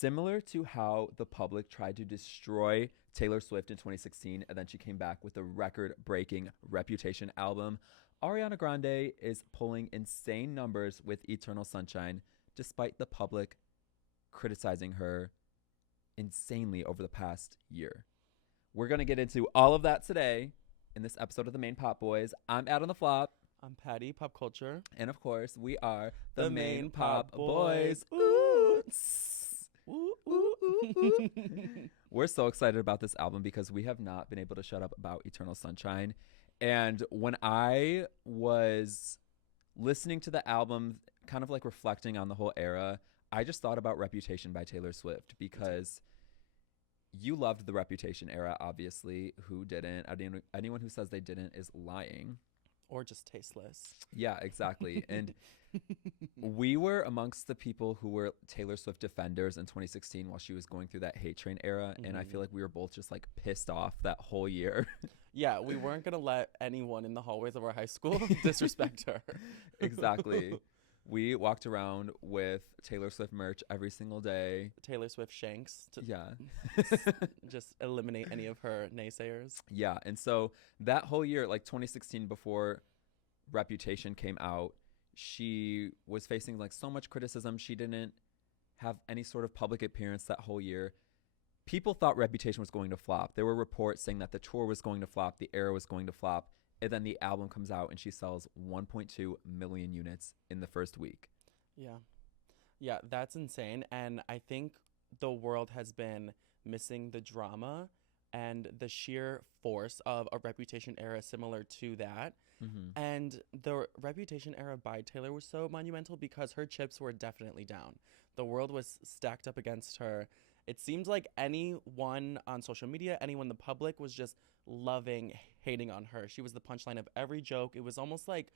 Similar to how the public tried to destroy Taylor Swift in 2016 and then she came back with a record-breaking Reputation album, Ariana Grande is pulling insane numbers with Eternal Sunshine despite the public criticizing her insanely over the past year. We're going to get into all of that today in this episode of The Main Pop Boys. I'm Adam the Flop. I'm Patty, Pop Culture. And of course, we are The Main Pop Boys. Ooh. Ooh, ooh, ooh. We're so excited about this album because we have not been able to shut up about Eternal Sunshine. And when I was listening to the album, kind of like reflecting on the whole era, I just thought about Reputation by Taylor Swift because you loved the Reputation era, obviously. Who didn't? Anyone who says they didn't is lying. Or just tasteless. Yeah, exactly. And we were amongst the people who were Taylor Swift defenders in 2016 while she was going through that hate train era. And I feel like we were both just like pissed off that whole year. Yeah, we weren't going to let anyone in the hallways of our high school disrespect her. Exactly. We walked around with Taylor Swift merch every single day. Taylor Swift shanks to just eliminate any of her naysayers. Yeah, and so that whole year, like 2016, before Reputation came out, she was facing like so much criticism. She didn't have any sort of public appearance that whole year. People thought Reputation was going to flop. There were reports saying that the tour was going to flop, the era was going to flop. And then the album comes out and she sells 1.2 million units in the first week. Yeah. Yeah, that's insane. And I think the world has been missing the drama and the sheer force of a Reputation era similar to that. Mm-hmm. And the Reputation era by Taylor was so monumental because her chips were definitely down. The world was stacked up against her. It seemed like anyone on social media, anyone in the public was just loving hating on her. She was the punchline of every joke. It was almost like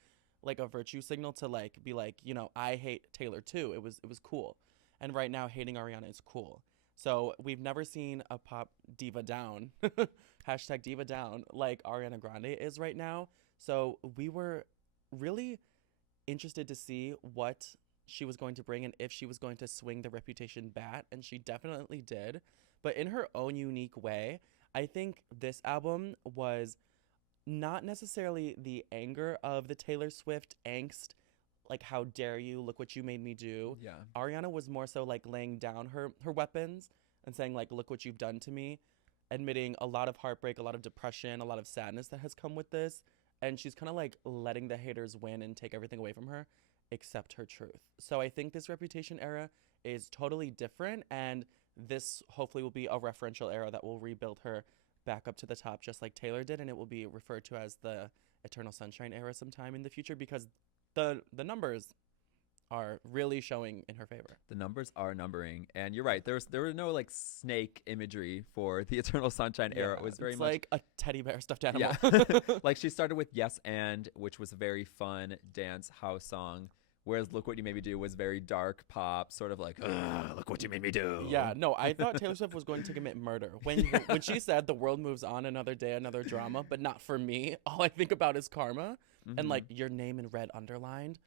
a virtue signal to like be like, you know, I hate Taylor too. It was cool. And right now hating Ariana is cool. So we've never seen a pop diva down, hashtag diva down, like Ariana Grande is right now. So we were really interested to see what she was going to bring and if she was going to swing the Reputation bat, and she definitely did. But in her own unique way, I think this album was not necessarily the anger of the Taylor Swift angst, like how dare you, look what you made me do. Yeah. Ariana was more so like laying down her weapons and saying like, look what you've done to me, admitting a lot of heartbreak, a lot of depression, a lot of sadness that has come with this. And she's kind of like letting the haters win and take everything away from her except her truth. So I think this Reputation era is totally different, and this hopefully will be a referential era that will rebuild her back up to the top just like Taylor did, and it will be referred to as the Eternal Sunshine era sometime in the future because the numbers are really showing in her favor. The numbers are numbering, and you're right. There were no like snake imagery for the Eternal Sunshine era. It was very much like a teddy bear stuffed animal. Yeah. Like she started with Yes and, which was a very fun dance house song, whereas Look What You Made Me Do was very dark pop, sort of like look what you made me do. Yeah, no, I thought Taylor Swift was going to commit murder when she said the world moves on, another day, another drama, but not for me. All I think about is karma and like your name in red underlined.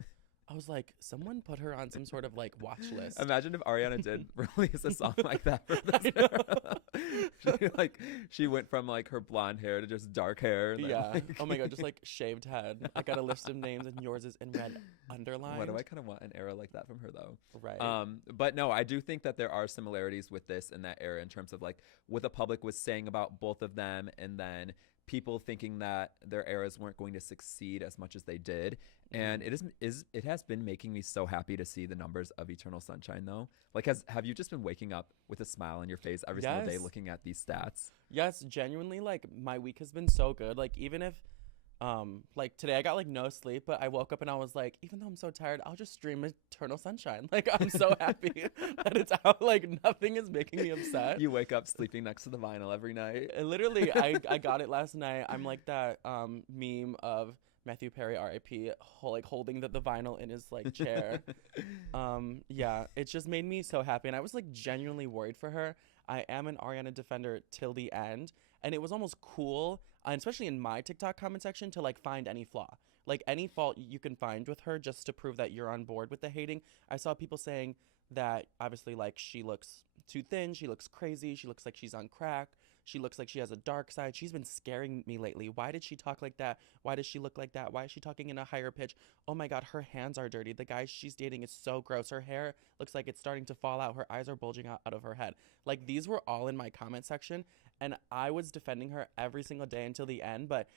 I was like, someone put her on some sort of like watch list. Imagine if Ariana did release a song like that for this era. She went from like her blonde hair to just dark hair. And then, Yeah. like, Oh my God, just like shaved head. I got a list of names and yours is in red underlined. Why do I kind of want an era like that from her though? Right. But no, I do think that there are similarities with this and that era in terms of like what the public was saying about both of them, and then people thinking that their eras weren't going to succeed as much as they did. And it has been making me so happy to see the numbers of Eternal Sunshine though. Like have you just been waking up with a smile on your face every single day looking at these stats? Yes, genuinely, like my week has been so good. Like even if like today I got like no sleep, but I woke up and I was like, even though I'm so tired, I'll just stream Eternal Sunshine. Like I'm so happy that it's out. Like nothing is making me upset. You wake up sleeping next to the vinyl every night. Literally, I got it last night. I'm like that meme of Matthew Perry, R.I.P., like holding the vinyl in his like chair. Yeah, it just made me so happy, and I was like genuinely worried for her. I am an Ariana defender till the end, and it was almost cool, and especially in my TikTok comment section, to like find any flaw, like any fault you can find with her, just to prove that you're on board with the hating. I saw people saying that obviously like she looks too thin. She looks crazy. She looks like she's on crack. She looks like she has a dark side. She's been scaring me lately. Why did she talk like that? Why does she look like that? Why is she talking in a higher pitch? Oh my God, her hands are dirty. The guy she's dating is so gross. Her hair looks like it's starting to fall out. Her eyes are bulging out of her head. Like, these were all in my comment section, and I was defending her every single day until the end. But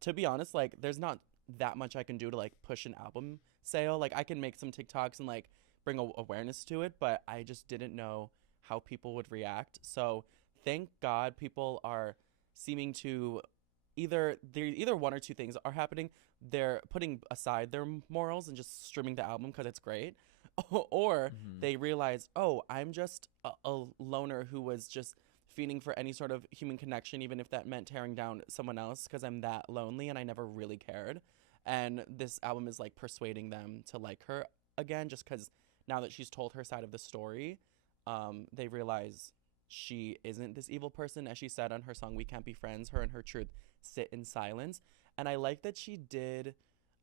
to be honest, like, there's not that much I can do to like push an album sale. Like, I can make some TikToks and like bring awareness to it, but I just didn't know how people would react. So thank God people are seeming to either one or two things are happening. They're putting aside their morals and just streaming the album because it's great, or they realize, oh, I'm just a loner who was just feeding for any sort of human connection, even if that meant tearing down someone else, because I'm that lonely and I never really cared. And this album is like persuading them to like her again, just because now that she's told her side of the story, they realize she isn't this evil person. As she said on her song We Can't Be Friends, her and her truth sit in silence. And I like that she did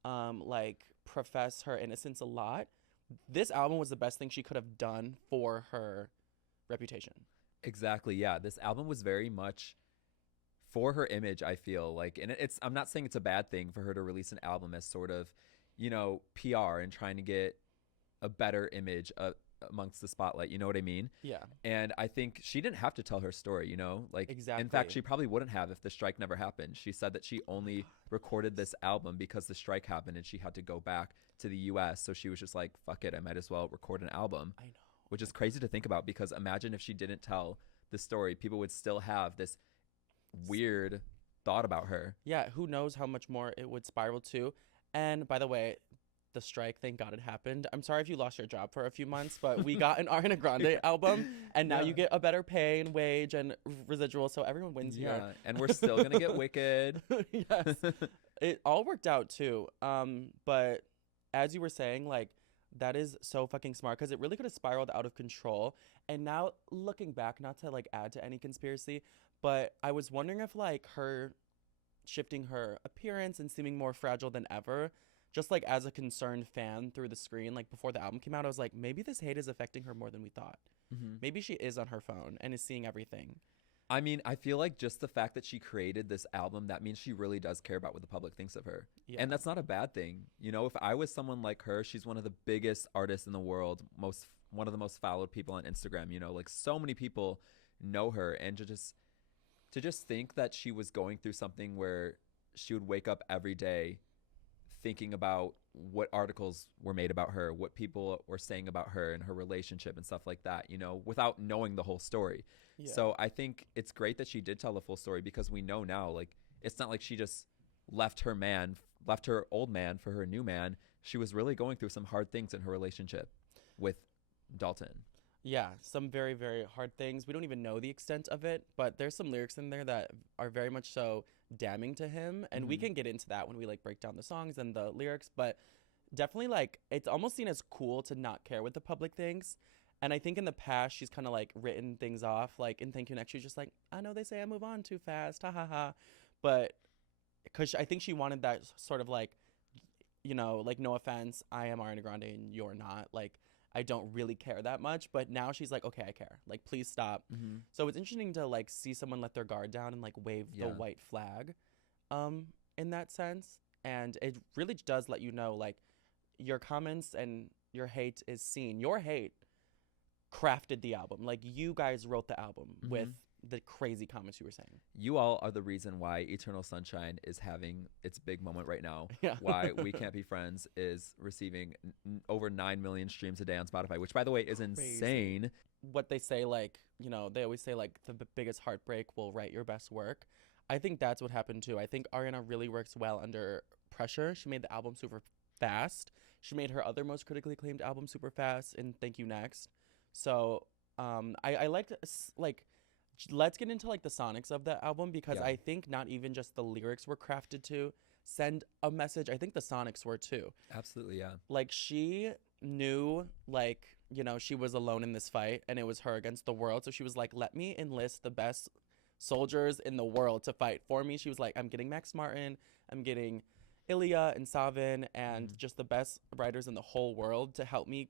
like profess her innocence a lot. This album was the best thing she could have done for her reputation. Exactly. Yeah. This album was very much for her image, I feel like. And I'm not saying it's a bad thing for her to release an album as sort of, you know, PR and trying to get a better image amongst the spotlight. You know what I mean? Yeah. And I think she didn't have to tell her story, you know? Like, exactly. In fact, she probably wouldn't have if the strike never happened. She said that she only recorded this album because the strike happened and she had to go back to the US. So she was just like, fuck it, I might as well record an album. I know. Which is crazy to think about, because imagine if she didn't tell the story, people would still have this weird thought about her. Yeah, who knows how much more it would spiral to. And by the way, the strike, thank God it happened. I'm sorry if you lost your job for a few months, but we got an Ariana Grande album, and now you get a better pay and wage and residual, so everyone wins here. Yeah, and we're still gonna get Wicked. Yes. It all worked out too. But as you were saying, like, that is so fucking smart, because it really could have spiraled out of control. And now looking back, not to like add to any conspiracy, but I was wondering if like her shifting her appearance and seeming more fragile than ever, just like as a concerned fan through the screen, like before the album came out, I was like, maybe this hate is affecting her more than we thought. Maybe she is on her phone and is seeing everything. I mean, I feel like just the fact that she created this album, that means she really does care about what the public thinks of her. Yeah. And that's not a bad thing. You know, if I was someone like her, she's one of the biggest artists in the world, one of the most followed people on Instagram, you know, like so many people know her. And to just think that she was going through something where she would wake up every day thinking about what articles were made about her, what people were saying about her and her relationship and stuff like that, you know, without knowing the whole story. Yeah. So I think it's great that she did tell the full story, because we know now, like, it's not like she just left her old man for her new man. She was really going through some hard things in her relationship with Dalton. Yeah, some very, very hard things. We don't even know the extent of it, but there's some lyrics in there that are very much so damning to him. And we can get into that when we like break down the songs and the lyrics, but definitely like it's almost seen as cool to not care what the public thinks. And I think in the past, she's kind of like written things off, like in Thank You Next, she's just like, I know they say I move on too fast, ha ha ha. But because I think she wanted that sort of like, you know, like, no offense, I am Ariana Grande and you're not. Like, I don't really care that much. But now she's like, okay, I care. Like, please stop. So it's interesting to like see someone let their guard down and like wave the white flag in that sense. And it really does let you know, like, your comments and your hate is seen. Your hate crafted the album. Like, you guys wrote the album with the crazy comments you were saying. You all are the reason why Eternal Sunshine is having its big moment right now. Yeah. Why We Can't Be Friends is receiving over 9 million streams a day on Spotify, which, by the way, is insane. What they say, like, you know, they always say, like, the biggest heartbreak will write your best work. I think that's what happened, too. I think Ariana really works well under pressure. She made the album super fast. She made her other most critically acclaimed album super fast in Thank You Next. So I liked, like, let's get into like the sonics of the album, because I think not even just the lyrics were crafted to send a message. I think the sonics were too. Absolutely, yeah. Like, she knew, like, you know, she was alone in this fight and it was her against the world. So she was like, let me enlist the best soldiers in the world to fight for me. She was like, I'm getting Max Martin, I'm getting Ilya and Savin and just the best writers in the whole world to help me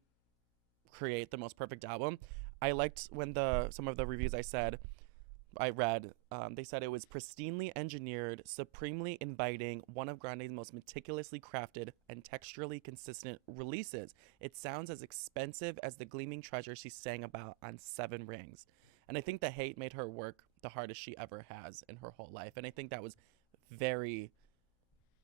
create the most perfect album. I liked when some of the reviews I read, they said it was pristinely engineered, supremely inviting, one of Grande's most meticulously crafted and texturally consistent releases. It sounds as expensive as the gleaming treasure she sang about on Seven Rings. And I think the hate made her work the hardest she ever has in her whole life. And I think that was very,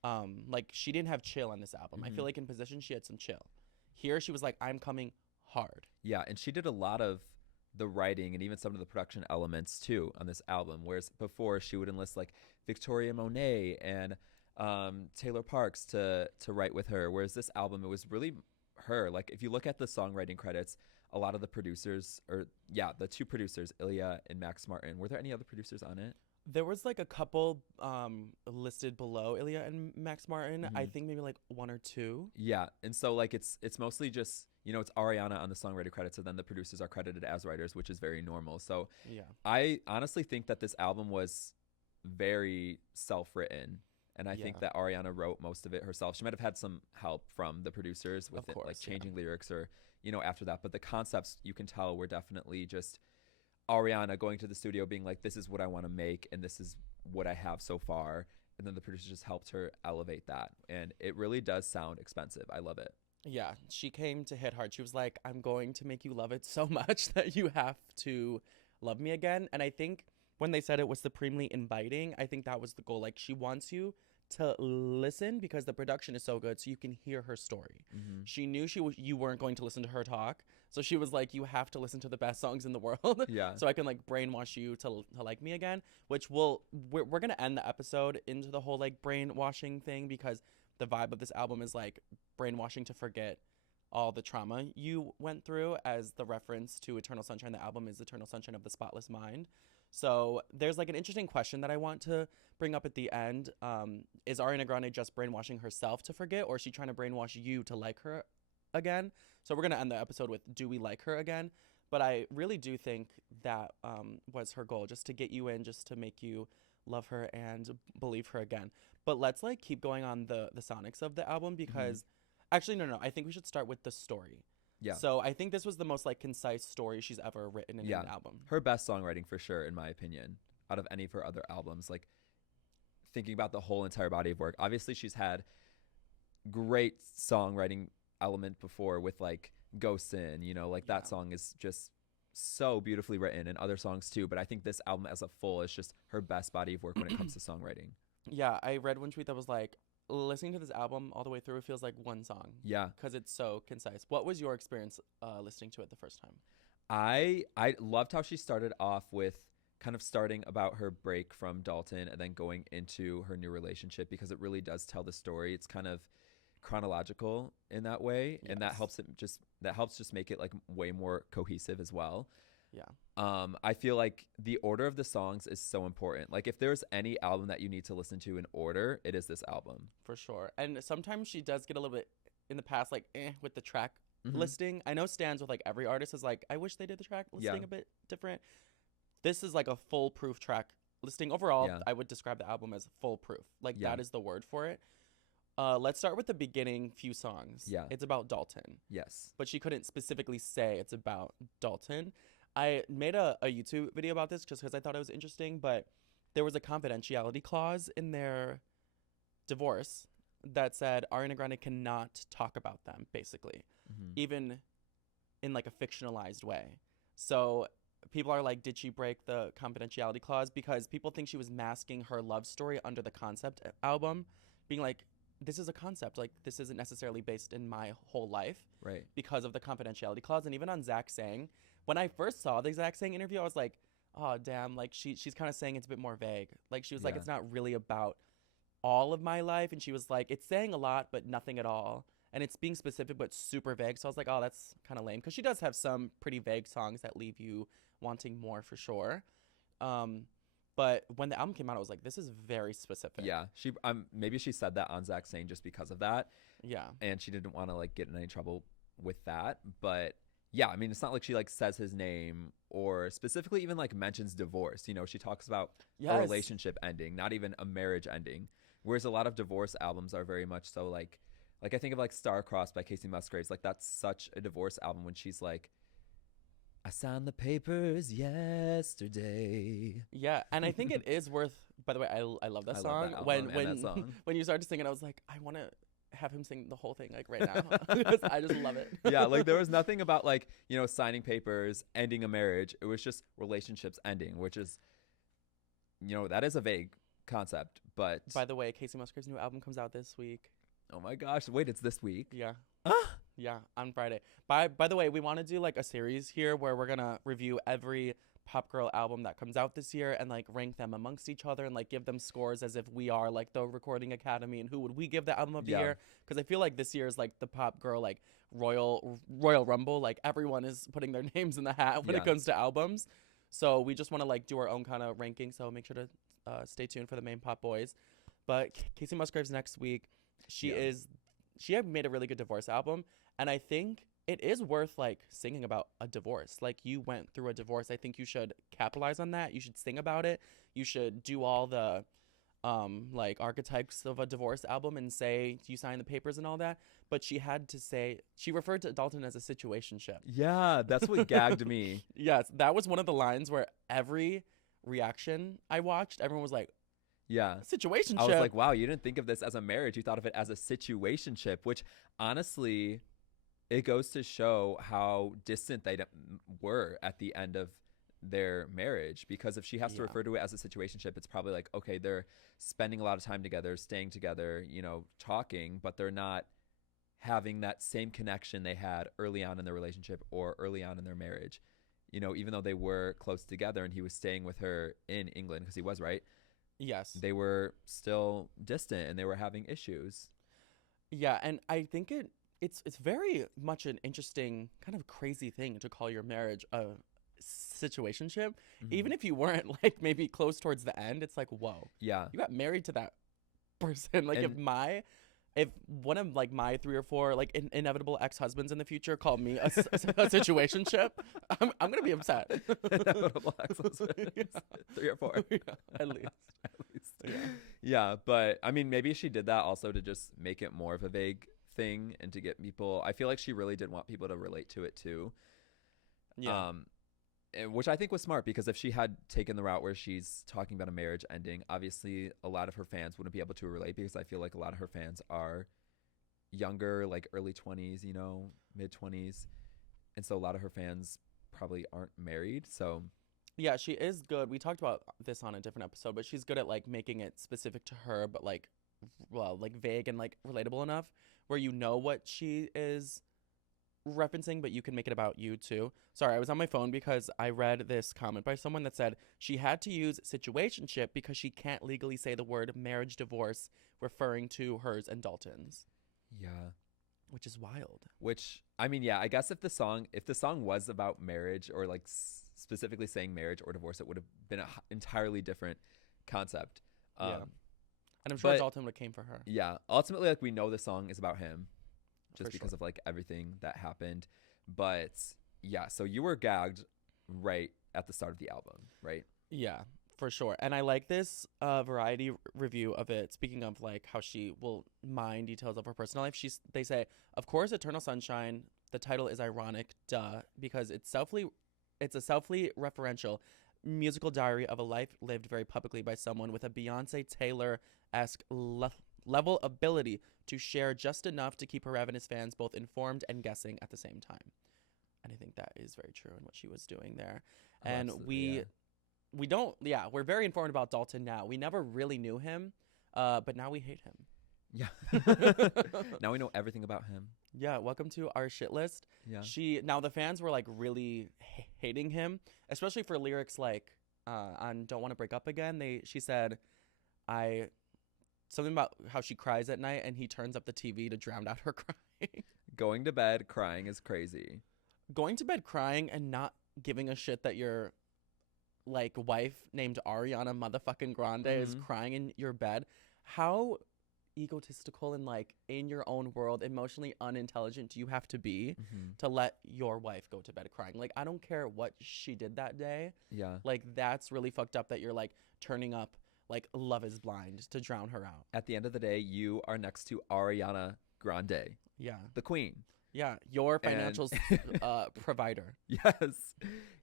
like, she didn't have chill on this album. I feel like in Position, she had some chill. Here, she was like, I'm coming hard. Yeah, and she did a lot of the writing and even some of the production elements too on this album, whereas before she would enlist like Victoria Monet and Taylor Parks to write with her, whereas this album, it was really her. Like, if you look at the songwriting credits, a lot of the producers, or the two producers, Ilya and Max Martin, were there any other producers on it? There was like a couple listed below Ilya and Max Martin. I think maybe like one or two. Yeah, and so like it's mostly just, it's Ariana on the songwriter credits, and then the producers are credited as writers, which is very normal. So yeah, I honestly think that this album was very self-written, and I think that Ariana wrote most of it herself. She might have had some help from the producers with it, like changing lyrics or after that, but the concepts, you can tell, were definitely just Ariana going to the studio being like, this is what I want to make and this is what I have so far, and then the producers just helped her elevate that, and it really does sound expensive. I love it. Yeah, she came to hit hard. She was like, I'm going to make you love it so much that you have to love me again. And I think when they said it was supremely inviting, I think that was the goal. Like, she wants you to listen because the production is so good, so you can hear her story. She knew you weren't going to listen to her talk, so she was like, you have to listen to the best songs in the world. Yeah. So I can like brainwash you to like me again, which we're gonna end the episode into the whole like brainwashing thing, because the vibe of this album is like brainwashing to forget all the trauma you went through, as the reference to Eternal Sunshine, the album, is Eternal Sunshine of the Spotless Mind. So there's like an interesting question that I want to bring up at the end. Is Ariana Grande just brainwashing herself to forget, or is she trying to brainwash you to like her again? So we're going to end the episode with, do we like her again? But I really do think that was her goal, just to get you in, just to make you love her and believe her again. But let's like keep going on the sonics of the album, because actually, no, I think we should start with the story. Yeah. So I think this was the most like concise story she's ever written in an album. Her best songwriting for sure, in my opinion, out of any of her other albums. Like, thinking about the whole entire body of work, obviously she's had great songwriting element before with like Ghosts In, like that song is just so beautifully written, and other songs too. But I think this album as a full is just her best body of work when it comes to songwriting. Yeah, I read one tweet that was like, listening to this album all the way through, it feels like one song. Yeah. Because it's so concise. What was your experience listening to it the first time? I loved how she started off with kind of starting about her break from Dalton and then going into her new relationship, because it really does tell the story. It's kind of chronological in that way, and that helps just make it like way more cohesive as well. Yeah. I feel like the order of the songs is so important. Like, if there's any album that you need to listen to in order, it is this album. For sure. And sometimes she does get a little bit in the past, like, with the track listing. I know stands with like every artist is like, I wish they did the track listing a bit different. This is like a foolproof track listing. Overall, I would describe the album as foolproof. Like, that is the word for it. Let's start with the beginning few songs. Yeah. It's about Dalton. Yes. But she couldn't specifically say it's about Dalton. I made a YouTube video about this just because I thought it was interesting, but there was a confidentiality clause in their divorce that said Ariana Grande cannot talk about them, basically, even in like a fictionalized way. So people are like, did she break the confidentiality clause? Because people think she was masking her love story under the concept album, being like, this is a concept, like, this isn't necessarily based in my whole life, right? Because of the confidentiality clause. And even on Zach Sang, when I first saw the Zach Sang interview, I was like, oh damn, like she's kind of saying it's a bit more vague. Like, she was like, it's not really about all of my life, and she was like, it's saying a lot but nothing at all, and it's being specific but super vague. So I was like, oh, that's kind of lame, because she does have some pretty vague songs that leave you wanting more for sure. But when the album came out, I was like, this is very specific. Yeah, maybe she said that on Zach Sang just because of that. Yeah. And she didn't want to like get in any trouble with that. But yeah, I mean, it's not like she like says his name or specifically even like mentions divorce. She talks about a relationship ending, not even a marriage ending. Whereas a lot of divorce albums are very much so like I think of like Star-Crossed by Casey Musgraves. Like, that's such a divorce album when she's like, I signed the papers yesterday. Yeah, and I think it is worth. By the way, I love that I song. love that album and when that song. when you started singing, I was like, I want to have him sing the whole thing like right now because I just love it. Yeah, like there was nothing about like, you know, signing papers, ending a marriage. It was just relationships ending, which is, you know, that is a vague concept. But By the way, Casey Musgrave's new album comes out this week. oh my gosh, wait, it's this week. Yeah. Ah! Yeah, on Friday. By the way, we want to do like a series here where we're gonna review every pop girl album that comes out this year and like rank them amongst each other and like give them scores as if we are like the Recording Academy and who would we give the album of the year, because I feel like this year is like the pop girl like Royal Rumble, like everyone is putting their names in the hat when it comes to albums. So we just want to like do our own kind of ranking, so make sure to stay tuned for the main pop boys. But Casey Musgrave's next week. She had made a really good divorce album, and I think it is worth like singing about a divorce. Like, you went through a divorce. I think you should capitalize on that. You should sing about it. You should do all the like archetypes of a divorce album and say you signed the papers and all that. But she had to say, she referred to Dalton as a situationship. Yeah, that's what gagged me. Yes, that was one of the lines where every reaction I watched, everyone was like, yeah, situationship. I was like, wow, you didn't think of this as a marriage. You thought of it as a situationship, which honestly, it goes to show how distant they were at the end of their marriage. Because if she has to refer to it as a situationship, it's probably like, okay, they're spending a lot of time together, staying together, you know, talking, but they're not having that same connection they had early on in their relationship or early on in their marriage. You know, even though they were close together and he was staying with her in England, because he was, right? Yes. They were still distant and they were having issues. Yeah, and I think it's very much an interesting kind of crazy thing to call your marriage a situationship. Mm-hmm. Even if you weren't like maybe close towards the end, it's like, whoa. Yeah. You got married to that person. Like, if one of like my 3 or 4 like inevitable ex-husbands in the future called me a situationship, I'm gonna be upset. Inevitable ex-husbands. Yeah. 3 or 4. Yeah, at least. Yeah, but I mean, maybe she did that also to just make it more of a vague thing and to get people. I feel like she really did want people to relate to it too. Yeah. Which I think was smart, because if she had taken the route where she's talking about a marriage ending, obviously a lot of her fans wouldn't be able to relate, because I feel like a lot of her fans are younger, like early 20s, you know, mid 20s. And so a lot of her fans probably aren't married. So yeah, she is good. We talked about this on a different episode, but she's good at like making it specific to her, but like, well, like vague and like relatable enough where you know what she is referencing, but you can make it about you too. Sorry, I was on my phone because I read this comment by someone that said she had to use situationship because she can't legally say the word marriage divorce, referring to hers and Dalton's. yeah, which is wild. Which, I mean, yeah, I guess if the song was about marriage, or like specifically saying marriage or divorce, it would have been an entirely different concept. Yeah. And I'm sure Dalton would have came for her. Yeah. Ultimately, like, we know the song is about him just For because sure. of like everything that happened. But yeah, so you were gagged right at the start of the album, right? Yeah, for sure. And I like this variety review of it. Speaking of like how she will mine details of her personal life, they say, of course, Eternal Sunshine, the title is ironic, because it's a selfly referential musical diary of a life lived very publicly by someone with a Beyonce Taylor-esque level ability to share just enough to keep her ravenous fans both informed and guessing at the same time. And I think that is very true in what she was doing there. Oh, and we're very informed about Dalton now. We never really knew him, but now we hate him. Yeah. Now we know everything about him. Yeah, welcome to our shit list. Yeah. Now the fans were like really hating him, especially for lyrics like on Don't Want to Break Up Again. She said something about how she cries at night and he turns up the TV to drown out her crying. Going to bed crying is crazy. Going to bed crying and not giving a shit that your like wife named Ariana motherfucking Grande is crying in your bed. How egotistical and like in your own world, emotionally unintelligent do you have to be to let your wife go to bed crying? Like, I don't care what she did that day. Yeah. Like, that's really fucked up that you're like turning up like Love Is Blind to drown her out. At the end of the day, you are next to Ariana Grande. Yeah. The queen. Yeah, your And financial provider. yes,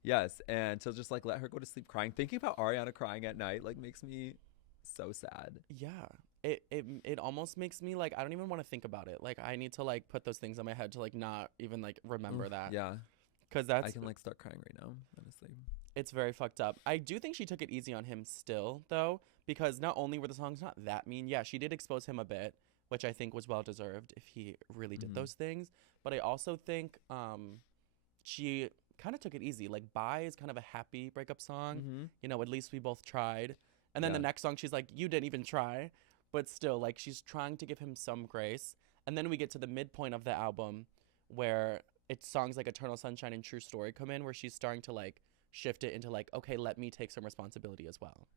yes, and to just like let her go to sleep crying, thinking about Ariana crying at night, like makes me so sad. Yeah. It almost makes me like I don't even want to think about it. Like I need to like put those things in my head to like not even like remember Oof, that. yeah, Cuz I that's can like start crying right now, honestly. it's very fucked up. I do think she took it easy on him still though, because not only were the songs not that mean, yeah, she did expose him a bit, which I think was well deserved if he really did Hmm. those things, but I also think she kind of took it easy. Like Bye is kind of a happy breakup song. Hmm. You know, at least we both tried. And then the Yeah, next song she's like, "You didn't even try." But still like she's trying to give him some grace. And then we get to the midpoint of the album where it's songs like Eternal Sunshine and True Story come in where she's starting to like shift it into like, okay, let me take some responsibility as well.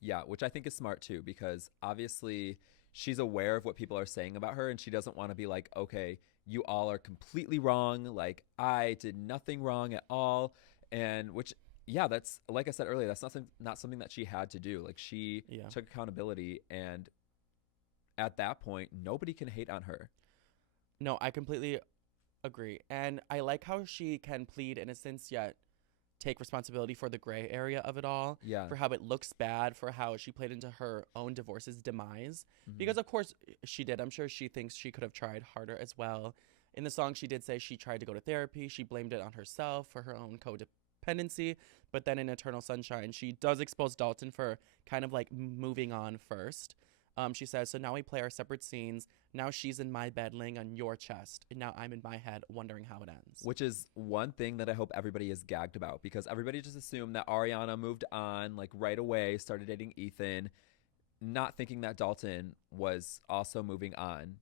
yeah, which I think is smart too, because obviously she's aware of what people are saying about her, and she doesn't want to be like, okay, you all are completely wrong. Like I did nothing wrong at all, and which. Yeah, that's like I said earlier. That's not something that she had to do. Like she Yeah. took accountability, and at that point, nobody can hate on her. No, I completely agree. And I like how she can plead innocence yet take responsibility for the gray area of it all, Yeah. for how it looks bad, for how she played into her own divorce's demise. Mhm. Because, of course, she did. I'm sure she thinks she could have tried harder as well. In the song, she did say she tried to go to therapy. She blamed it on herself for her own codependency. But then in Eternal Sunshine, she does expose Dalton for kind of like moving on first. She says, "So now we play our separate scenes. Now she's in my bed laying on your chest. And now I'm in my head wondering how it ends." Which is one thing that I hope everybody is gagged about, because everybody just assumed that Ariana moved on like right away, started dating Ethan, not thinking that Dalton was also moving on,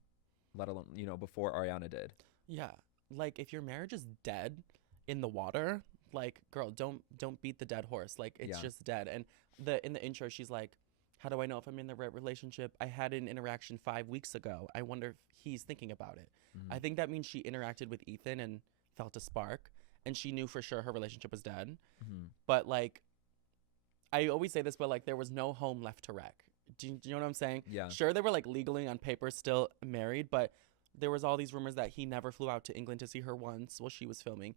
let alone, before Ariana did. Yeah. Like if your marriage is dead in the water, like girl, don't beat the dead horse. Like it's Yeah. just dead. And the in the intro she's like, "How do I know if I'm in the right relationship? I had an interaction 5 weeks ago. I wonder if he's thinking about it." Mhm. I think that means she interacted with Ethan and felt a spark and she knew for sure her relationship was dead. Mhm. But like I always say this, but like there was no home left to wreck. Do you know what I'm saying? Yeah. Sure, they were like legally on paper still married, but there was all these rumors that he never flew out to England to see her once while she was filming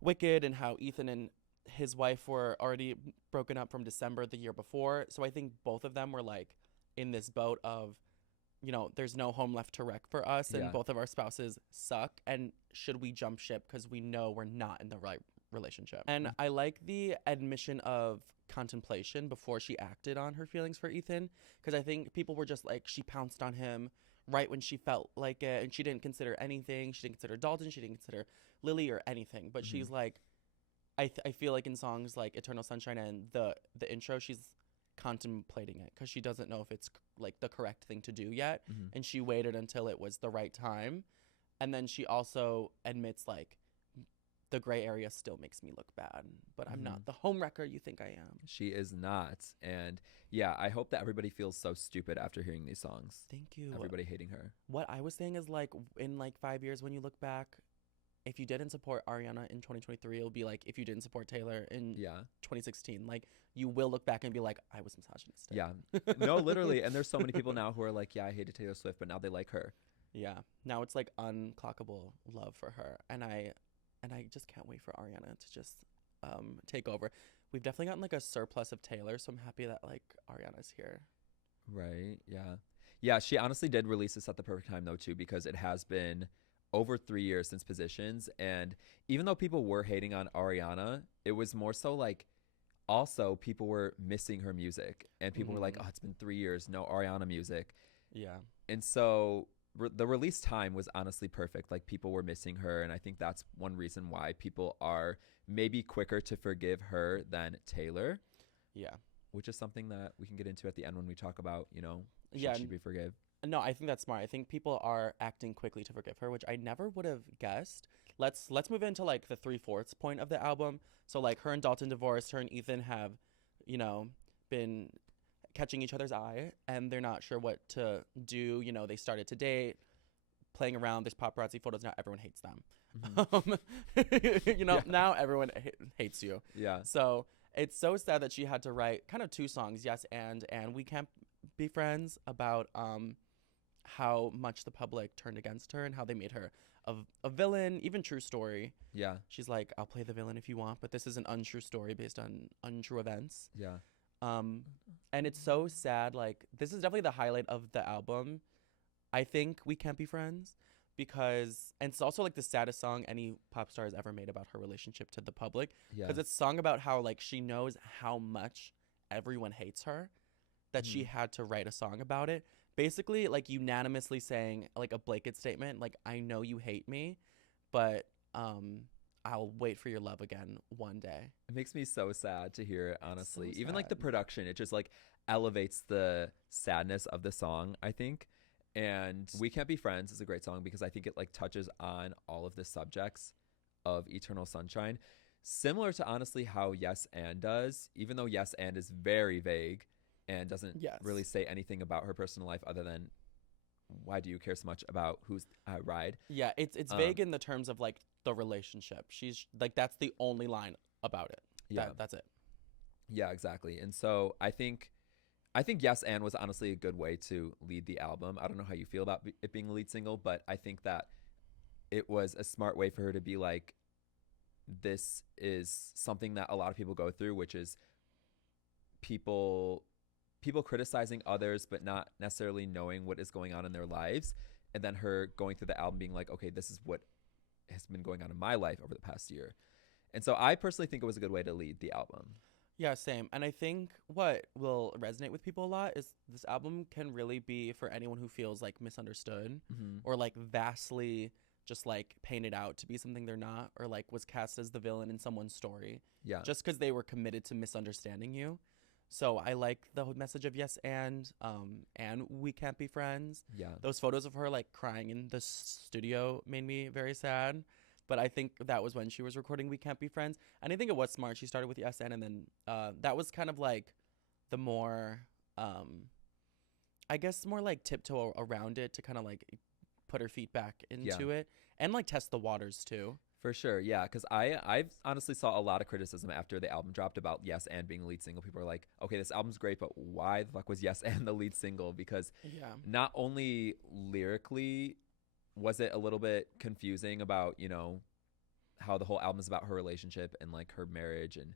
Wicked, and how Ethan and his wife were already broken up from December the year before. So I think both of them were like in this boat of, there's no home left to wreck for us, and Yeah. both of our spouses suck. And should we jump ship because we know we're not in the right relationship? And Mm. I like the admission of contemplation before she acted on her feelings for Ethan, because I think people were just like, she pounced on him right when she felt like it, and she didn't consider anything. She didn't consider Dalton. She didn't consider Lily or anything. But Mhm. she's like, I feel like in songs like Eternal Sunshine and the intro, she's contemplating it because she doesn't know if it's like the correct thing to do yet, Mhm. and she waited until it was the right time. And then she also admits like the gray area still makes me look bad, but I'm Mhm. not the homewrecker you think I am. She is not. And yeah, I hope that everybody feels so stupid after hearing these songs. Thank you. Everybody hating her. What I was saying is like in like 5 years when you look back, if you didn't support Ariana in 2023, it'll be like if you didn't support Taylor in Yeah. 2016. Like you will look back and be like, I was misogynistic. Yeah. No, literally. And there's so many people now who are like, yeah, I hated Taylor Swift, but now they like her. Yeah. Now it's like unclockable love for her, and I just can't wait for Ariana to just take over. We've definitely gotten like a surplus of Taylor, so I'm happy that like Ariana's here. Right. Yeah. Yeah. She honestly did release this at the perfect time, though, too, because it has been over 3 years since Positions. And even though people were hating on Ariana, it was more so like also people were missing her music. And people were like, Mhm. oh, it's been 3 years, no Ariana music. Yeah. And so the release time was honestly perfect. Like people were missing her. And I think that's one reason why people are maybe quicker to forgive her than Taylor, Yeah. which is something that we can get into at the end when we talk about, Yeah. should she be forgive? No, I think that's smart. I think people are acting quickly to forgive her, which I never would have guessed. Let's move into like the 3/4 point of the album. So like her and Dalton divorced. Her and Ethan have, been catching each other's eye, and they're not sure what to do. They started to date, playing around. There's paparazzi photos now. Everyone hates them. Mhm. Yeah. Now everyone hates you. Yeah. So it's so sad that she had to write kind of two songs, Yes and We Can't Be Friends, about how much the public turned against her and how they made her a villain, even true story. Yeah. She's like, I'll play the villain if you want, but this is an untrue story based on untrue events. Yeah. And it's so sad. Like, this is definitely the highlight of the album. I think We Can't Be Friends because, and it's also like the saddest song any pop star has ever made about her relationship to the public. Yeah. Because it's a song about how like she knows how much everyone hates her that she had to write a song about it. Basically, like unanimously saying like a blanket statement, like, I know you hate me, but I'll wait for your love again one day. It makes me so sad to hear it, honestly. so Even like the sad. production, it just like elevates the sadness of the song, I think. And We Can't Be Friends is a great song because I think it like touches on all of the subjects of Eternal Sunshine. Similar to honestly how Yes and does, even though Yes and is very vague and doesn't really say anything about her personal life other than why do you care so much about who's ride? Yeah, it's vague in the terms of like the relationship. She's like, that's the only line about it. Yeah, that's it. Yeah, exactly. And so I think Yes and was honestly a good way to lead the album. I don't know how you feel about it being a lead single, but I think that it was a smart way for her to be like, this is something that a lot of people go through, which is people criticizing others but not necessarily knowing what is going on in their lives, and then her going through the album being like, okay, this is what has been going on in my life over the past year. And so I personally think it was a good way to lead the album. Yeah, same. And I think what will resonate with people a lot is this album can really be for anyone who feels like misunderstood or like vastly just like painted out to be something they're not, or like was cast as the villain in someone's story. Yeah. Just because they were committed to misunderstanding you. So I like the message of Yes and We Can't Be Friends. Yeah. Those photos of her like crying in the studio made me very sad. But I think that was when she was recording We Can't Be Friends. And I think it was smart. She started with Yes and then that was kind of like the more, I guess more like tiptoe around it to kind of like put her feet back into it and like test the waters too. For sure, yeah, because I've honestly saw a lot of criticism after the album dropped about Yes and being the lead single. People are like, okay, this album's great, but why the fuck was Yes and the lead single? Because not only lyrically was it a little bit confusing about, you know, how the whole album is about her relationship and like her marriage and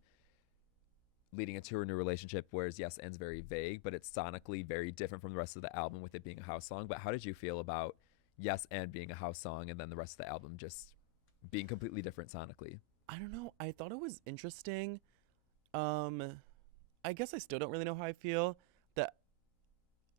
leading into her new relationship, whereas Yes and's very vague, but it's sonically very different from the rest of the album with it being a house song. But how did you feel about Yes and being a house song and then the rest of the album just being completely different sonically? I don't know. I thought it was interesting. I guess I still don't really know how I feel. That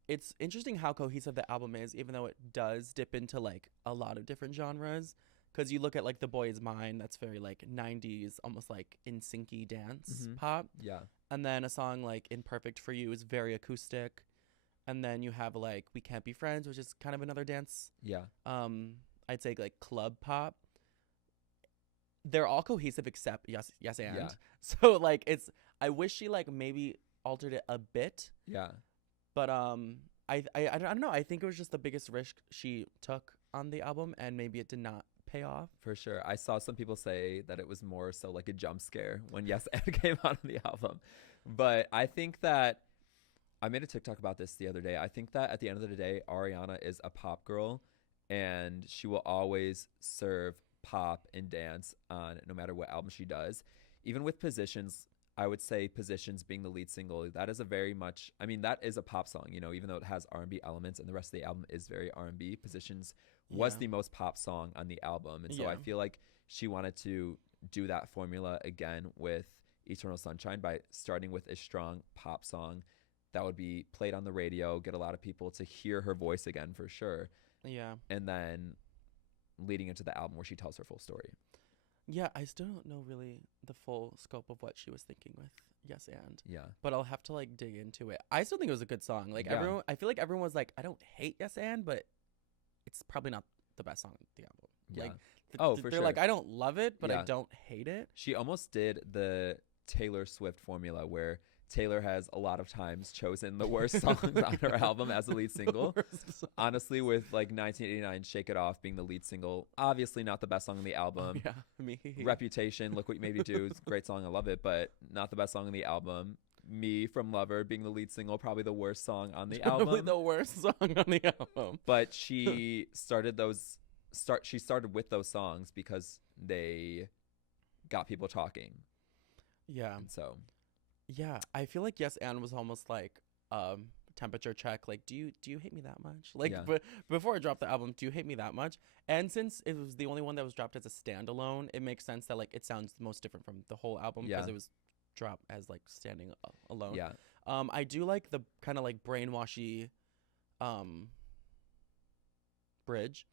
it's interesting how cohesive the album is, even though it does dip into like a lot of different genres. Because you look at like The Boy Is Mine, that's very like 90s, almost like in-syncy dance pop. Yeah. And then a song like Imperfect for You is very acoustic. And then you have like We Can't Be Friends, which is kind of another dance. Yeah. I'd say like club pop. They're all cohesive except Yes and. Yeah. So like it's, I wish she like maybe altered it a bit. Yeah. But I don't know. I think it was just the biggest risk she took on the album, and maybe it did not pay off. For sure. I saw some people say that it was more so like a jump scare when Yes and came out on the album. But I think that I made a TikTok about this the other day. I think that at the end of the day, Ariana is a pop girl and she will always serve pop and dance on no matter what album she does. Even with Positions, I would say Positions being the lead single, that is a very much, I mean, that is a pop song, you know, even though it has R&B elements and the rest of the album is very R&B. Positions was the most pop song on the album. And so I feel like she wanted to do that formula again with Eternal Sunshine by starting with a strong pop song that would be played on the radio, get a lot of people to hear her voice again for sure. Yeah. And then leading into the album where she tells her full story. Yeah, I still don't know really the full scope of what she was thinking with Yes and. Yeah. But I'll have to like dig into it. I still think it was a good song. Like Yeah. I feel like everyone was like, I don't hate Yes and, but it's probably not the best song on the album. Yeah. Like, for they're sure. like, I don't love it, but I Yeah. don't hate it. She almost did the Taylor Swift formula where Taylor has a lot of times chosen the worst songs on her album as the lead single. Honestly, with like 1989 Shake It Off being the lead single, obviously not the best song on the album. Yeah, me. Reputation, Look What You Made Me Do is a great song. I love it, but not the best song on the album. Me from Lover being the lead single, probably the worst song on the Probably album. the worst song on the album. But she started those she started with those songs because they got people talking. Yeah. And so Yeah, I feel like Yes and was almost like temperature check. Like, do you hate me that much? Like, Yeah. but before I dropped the album, do you hate me that much? And since it was the only one that was dropped as a standalone, it makes sense that like it sounds the most different from the whole album because Yeah. it was dropped as like standing alone. yeah. I do like the kind of like brainwashy bridge.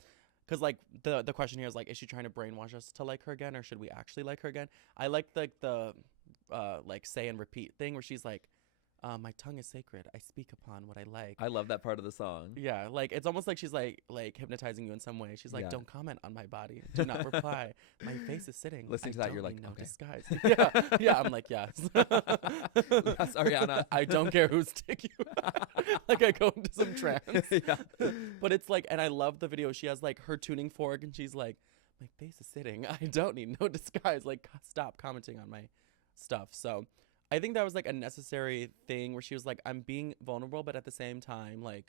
Because like the question here is like, is she trying to brainwash us to like her again, or should we actually like her again? I like the like say and repeat thing where she's like, my tongue is sacred. I speak upon what I like. I love that part of the song. Yeah, like it's almost like she's like hypnotizing you in some way. She's like, Yeah. don't comment on my body. Do not reply. My face is sitting. Listening to I that, you're don't like, need no okay. disguise. Yeah, yeah. I'm like, yes. Yes, Ariana. I don't care who's taking you. Like I go into some trance. Yeah. But it's like, and I love the video. She has like her tuning fork, and she's like, my face is sitting. I don't need no disguise. Like, stop commenting on my stuff. So I think that was like a necessary thing where she was like, I'm being vulnerable, but at the same time, like,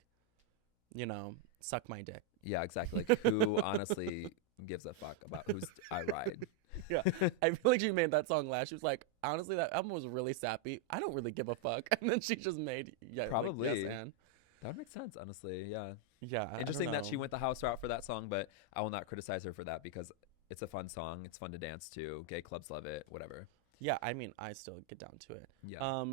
you know, suck my dick. Yeah, exactly. Like, who honestly gives a fuck about who's I ride? Yeah. I feel like she made that song last. She was like, honestly, that album was really sappy. I don't really give a fuck. And then she just made, Probably. Like, Yes, and. That would make sense, honestly. Yeah. Yeah. Interesting I that don't she know. went the house route for that song, but I will not criticize her for that because it's a fun song. It's fun to dance to. Gay clubs love it. Whatever. Yeah, I mean, I still get down to it. Yeah.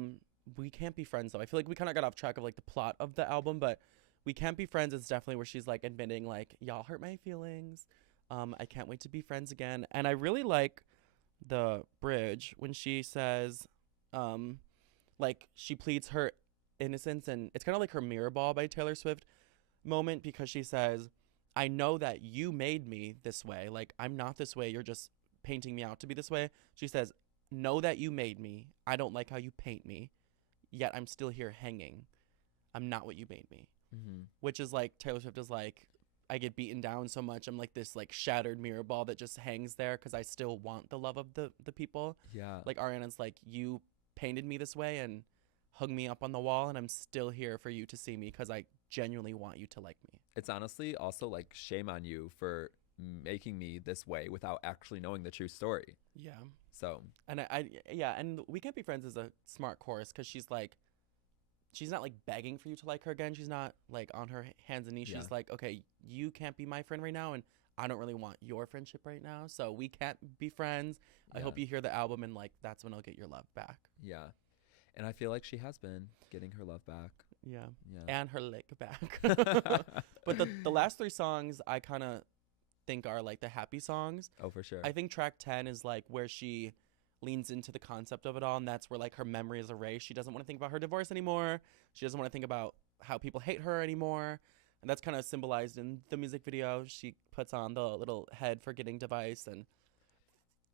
We Can't Be Friends though. I feel like we kind of got off track of like the plot of the album, but We Can't Be Friends is definitely where she's like admitting like, y'all hurt my feelings. I can't wait to be friends again. And I really like the bridge when she says, like she pleads her innocence, and it's kind of like her Mirror Ball by Taylor Swift moment because she says, I know that you made me this way. Like, I'm not this way. You're just painting me out to be this way. She says, know that you made me. I don't like how you paint me, yet I'm still here hanging. I'm not what you made me. Mm-hmm. Which is like, Taylor Swift is like, I get beaten down so much. I'm like this like shattered mirror ball that just hangs there because I still want the love of the people. Yeah. Like Ariana's like, you painted me this way and hung me up on the wall, and I'm still here for you to see me because I genuinely want you to like me. It's honestly also like shame on you for making me this way without actually knowing the true story. Yeah. So. And I yeah, and We Can't Be Friends is a smart chorus because she's like, she's not like begging for you to like her again. She's not like on her hands and knees. Yeah. She's like, okay, you can't be my friend right now, and I don't really want your friendship right now. So we can't be friends. I Yeah. hope you hear the album, and like that's when I'll get your love back. Yeah. And I feel like she has been getting her love back. Yeah. Yeah. And her lick back. But the last three songs I kind of think are like the happy songs. Oh, for sure. I think track 10 is like where she leans into the concept of it all, and that's where like her memory is erased. She doesn't want to think about her divorce anymore. She doesn't want to think about how people hate her anymore. And that's kind of symbolized in the music video. She puts on the little head forgetting device and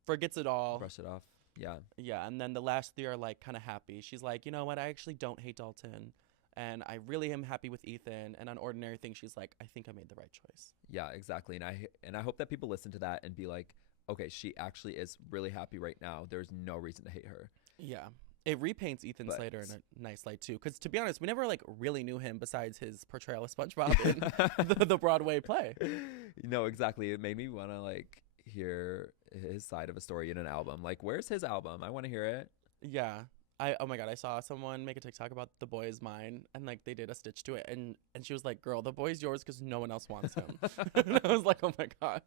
forgets it all. Brush it off. Yeah. Yeah, and then the last three are like kind of happy. She's like, you know what? I actually don't hate Dalton, and I really am happy with Ethan. And on Ordinary Things, she's like, I think I made the right choice. Yeah, exactly. And I hope that people listen to that and be like, okay, she actually is really happy right now. There's no reason to hate her. Yeah. It repaints Ethan Slater in a nice light too, because to be honest, we never like really knew him besides his portrayal of SpongeBob in the Broadway play. No, exactly. It made me want to like hear his side of a story in an album. Like, where's his album? I want to hear it. Yeah. Oh my God, I saw someone make a TikTok about The Boy Is Mine, and like they did a stitch to it, and she was like, girl, the boy's yours because no one else wants him. And I was like, oh my God,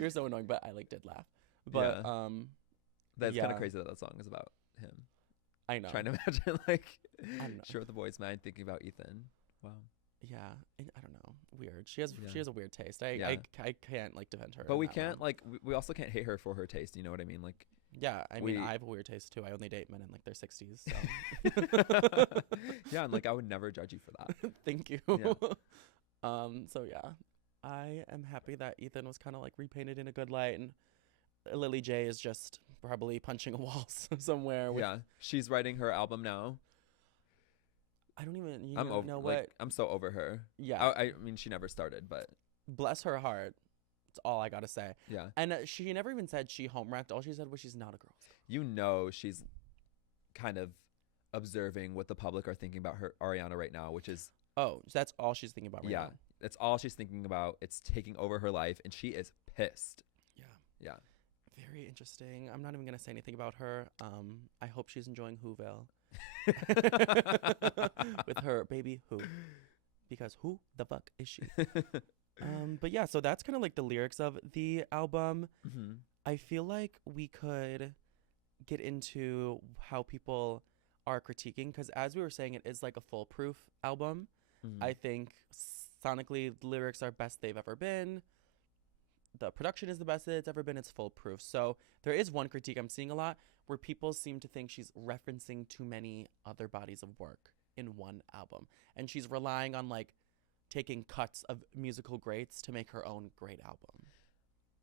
you're so annoying. But I like did laugh. But Yeah. That's kind of crazy that song is about him. I know. Trying to imagine like I don't know. sure the boy's mind thinking about Ethan. Wow. Yeah, I don't know. Weird. She has a weird taste. I can't like defend her. But in we that can't one. like we also can't hate her for her taste. You know what I mean? Like. Yeah, I mean, I have a weird taste too. I only date men in like their 60s. So. Yeah, and like I would never judge you for that. Thank you. Yeah. So yeah, I am happy that Ethan was kind of like repainted in a good light, and Lily J is just probably punching a wall somewhere. Yeah, she's writing her album now. I don't even know what. Like, I'm so over her. Yeah, I mean, she never started, but bless her heart. That's all I gotta say. Yeah, and she never even said she home wrecked. All she said was she's not a girl. You know, she's kind of observing what the public are thinking about her Ariana right now, which is that's all she's thinking about right now. That's all she's thinking about. It's taking over her life, and she is pissed. Yeah. Yeah. Very interesting. I'm not even gonna say anything about her. I hope she's enjoying Whoville with her baby Who, because who the fuck is she? But yeah, so that's kind of like the lyrics of the album. Mm-hmm. I feel like we could get into how people are critiquing, because as we were saying, it is like a foolproof album. Mm-hmm. I think sonically the lyrics are best they've ever been. The production is the best it's ever been. It's foolproof. So there is one critique I'm seeing a lot where people seem to think she's referencing too many other bodies of work in one album, and she's relying on like taking cuts of musical greats to make her own great album.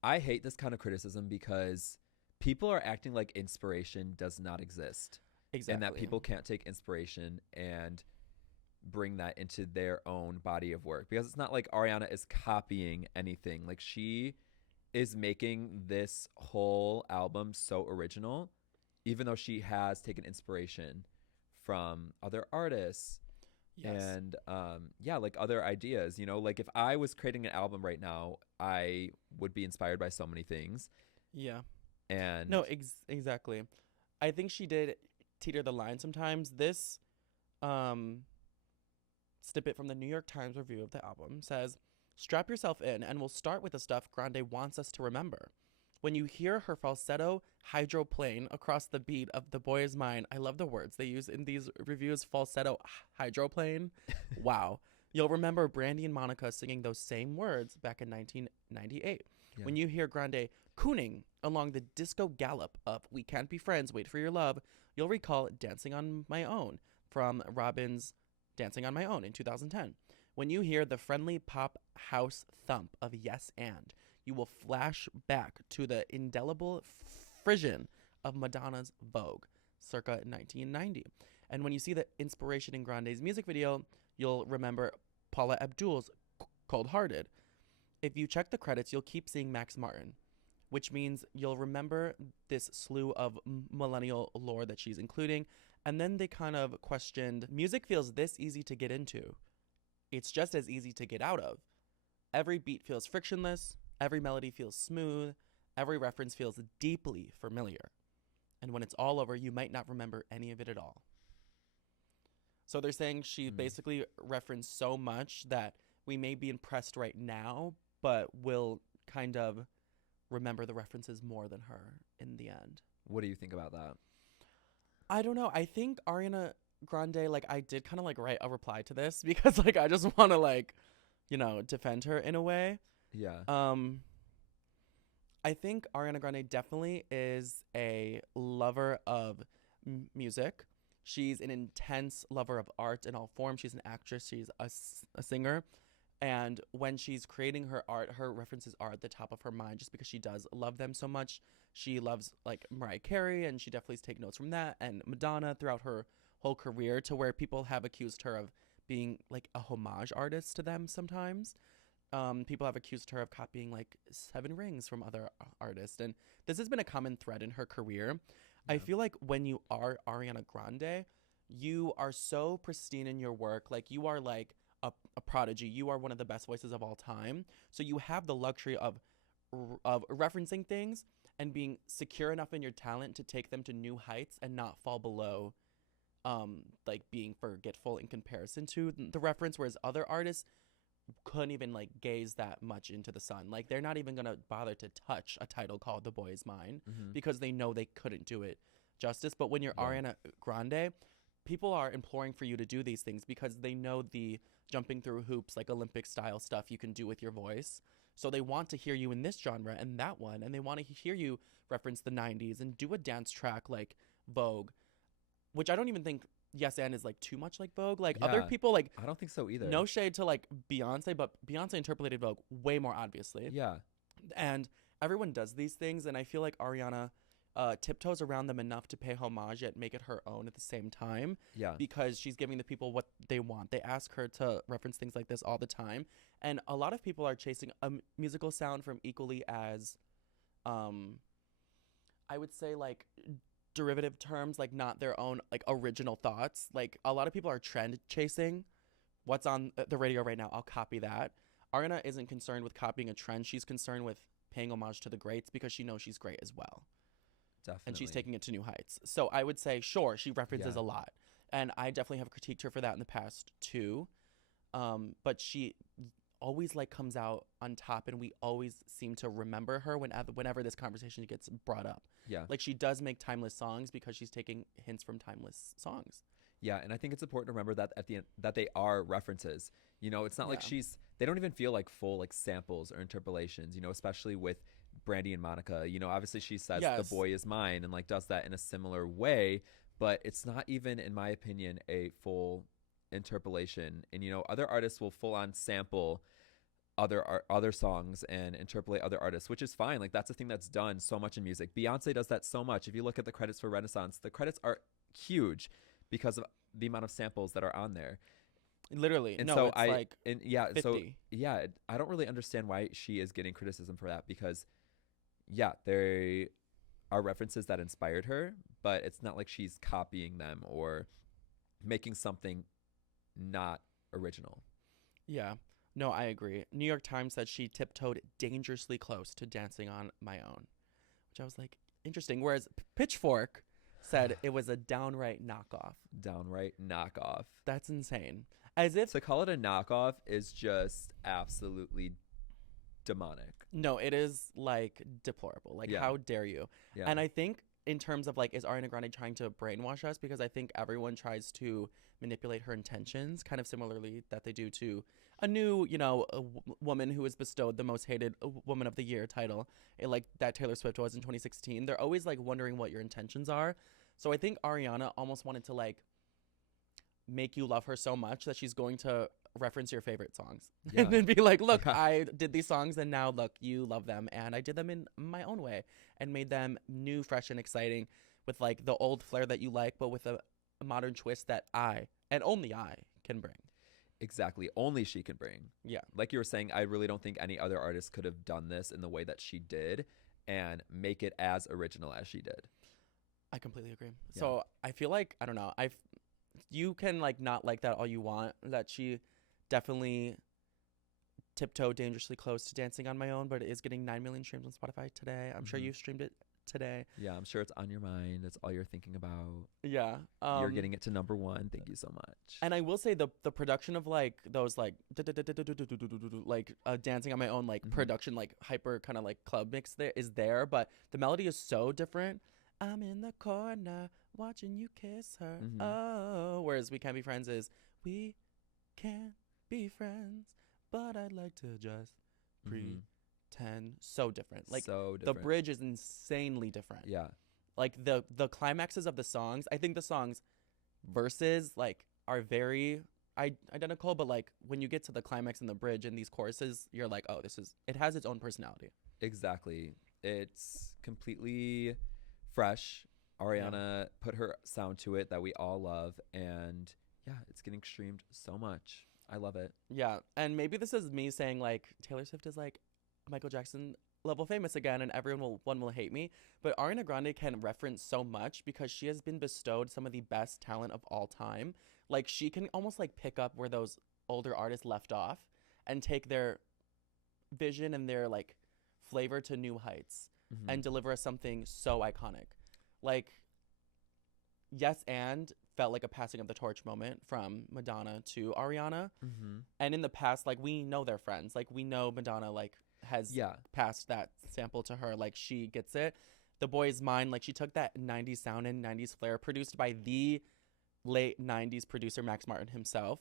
I hate this kind of criticism because people are acting like inspiration does not exist. Exactly. And that people can't take inspiration and bring that into their own body of work, because it's not like Ariana is copying anything. Like, she is making this whole album so original, even though she has taken inspiration from other artists. Yes. And yeah, like other ideas, you know, like if I was creating an album right now, I would be inspired by so many things. Yeah. And no, exactly. I think she did teeter the line sometimes. This snippet from the New York Times review of the album says, "Strap yourself in, and we'll start with the stuff Grande wants us to remember. When you hear her falsetto hydroplane across the beat of The Boy Is Mine," I love the words they use in these reviews, falsetto hydroplane. Wow. "You'll remember Brandy and Monica singing those same words back in 1998. Yeah. When you hear Grande cooning along the disco gallop of We Can't Be Friends, Wait for Your Love, you'll recall Dancing on My Own from Robin's Dancing on My Own in 2010. When you hear the friendly pop house thump of Yes and, you will flash back to the indelible frisson of Madonna's Vogue, circa 1990. And when you see the inspiration in Grande's music video, you'll remember Paula Abdul's Cold Hearted. If you check the credits, you'll keep seeing Max Martin, which means you'll remember this slew of millennial lore that she's including." And then they kind of questioned, "Music feels this easy to get into. It's just as easy to get out of. Every beat feels frictionless. Every melody feels smooth. Every reference feels deeply familiar. And when it's all over, you might not remember any of it at all." So they're saying she basically referenced so much that we may be impressed right now, but we'll kind of remember the references more than her in the end. What do you think about that? I don't know. I think Ariana Grande, like, I did kind of like write a reply to this because like I just want to like, you know, defend her in a way. Yeah. I think Ariana Grande definitely is a lover of music. She's an intense lover of art in all forms. She's an actress. She's a singer. And when she's creating her art, her references are at the top of her mind just because she does love them so much. She loves like Mariah Carey, and she definitely takes notes from that, and Madonna throughout her whole career, to where people have accused her of being like a homage artist to them sometimes. People have accused her of copying like Seven Rings from other artists, and this has been a common thread in her career. I feel like when you are Ariana Grande, you are so pristine in your work. Like, you are like a prodigy. You are one of the best voices of all time. So you have the luxury of referencing things and being secure enough in your talent to take them to new heights and not fall below like being forgetful in comparison to the reference, whereas other artists couldn't even like gaze that much into the sun. Like, they're not even gonna bother to touch a title called The Boy Is Mine because they know they couldn't do it justice. But when you're Ariana Grande, people are imploring for you to do these things because they know the jumping through hoops, like Olympic style stuff you can do with your voice. So they want to hear you in this genre and that one, and they want to hear you reference the 90s and do a dance track like Vogue, which I don't even think Yes and is like too much like Vogue. Like, other people, like, I don't think so either. no shade to like Beyonce, but Beyonce interpreted Vogue way more obviously. Yeah. And everyone does these things, and I feel like Ariana tiptoes around them enough to pay homage yet make it her own at the same time. Yeah. Because she's giving the people what they want. They ask her to reference things like this all the time. And a lot of people are chasing a musical sound from equally as, I would say, like, derivative terms, like not their own like original thoughts. Like, a lot of people are trend chasing. What's on the radio right now, I'll copy that. Ariana isn't concerned with copying a trend. She's concerned with paying homage to the greats because she knows she's great as well. Definitely. And she's taking it to new heights. So I would say, sure, she references a lot. And I definitely have critiqued her for that in the past too. But she always like comes out on top, and we always seem to remember her whenever this conversation gets brought up. Yeah. Like, she does make timeless songs because she's taking hints from timeless songs. Yeah, and I think it's important to remember that at the end that they are references. You know, it's not like they don't even feel like full like samples or interpolations, you know, especially with Brandy and Monica. You know, obviously she says the boy is mine and like does that in a similar way, but it's not even, in my opinion, a full interpolation. And you know, other artists will full on sample other songs and interpolate other artists, which is fine. Like, that's a thing that's done so much in music. Beyonce does that so much. If you look at the credits for Renaissance, the credits are huge because of the amount of samples that are on there. Literally. And no, so it's like 50. So I don't really understand why she is getting criticism for that, because there are references that inspired her, but it's not like she's copying them or making something not original. Yeah. No, I agree. New York Times said she tiptoed dangerously close to Dancing on My Own, which I was like, interesting. Whereas Pitchfork said it was a downright knockoff. Downright knockoff. That's insane. As if to call it a knockoff is just absolutely demonic. No, it is like deplorable. Like, how dare you? Yeah. And I think in terms of like, is Ariana Grande trying to brainwash us? Because I think everyone tries to manipulate her intentions, kind of similarly that they do to a new, you know, woman who was bestowed the most hated woman of the year title, like that Taylor Swift was in 2016. They're always like wondering what your intentions are. So I think Ariana almost wanted to like make you love her so much that she's going to reference your favorite songs and then be like, look, I did these songs and now look, you love them, and I did them in my own way and made them new, fresh, and exciting with like the old flair that you like, but with a modern twist that I and only I can bring. Exactly. Only she can bring. Yeah. Like you were saying, I really don't think any other artist could have done this in the way that she did and make it as original as she did. I completely agree. Yeah. So I feel like, I don't know, you can like not like that all you want, that she definitely tiptoed dangerously close to Dancing on My Own, but it is getting 9 million streams on Spotify today. I'm sure you streamed it today. Yeah, I'm sure it's on your mind. It's all you're thinking about. Yeah. You're getting it to number 1. Thank you so much. And I will say the production of like those like Dancing on My Own like production, like hyper kind of like club mix there is there, but the melody is so different. I'm in the corner watching you kiss her. Oh, whereas We Can't Be Friends is we can't be friends, but I'd like to just pretend. So different. Like, so different. The bridge is insanely different. Yeah. Like the climaxes of the songs, I think the songs verses like are very identical, but like when you get to the climax and the bridge and these choruses, you're like, oh, it has its own personality. Exactly. It's completely fresh. Ariana put her sound to it that we all love, and it's getting streamed so much. I love it. Yeah. And maybe this is me saying like Taylor Swift is like Michael Jackson level famous again and everyone will hate me, but Ariana Grande can reference so much because she has been bestowed some of the best talent of all time. Like, she can almost like pick up where those older artists left off and take their vision and their like flavor to new heights and deliver us something so iconic. Like, Yes and felt like a passing of the torch moment from Madonna to Ariana. And in the past, like, we know they're friends. Like, we know Madonna like has passed that sample to her. Like, she gets it. The Boy Is Mine, like, she took that 90s sound and 90s flair produced by the late 90s producer Max Martin himself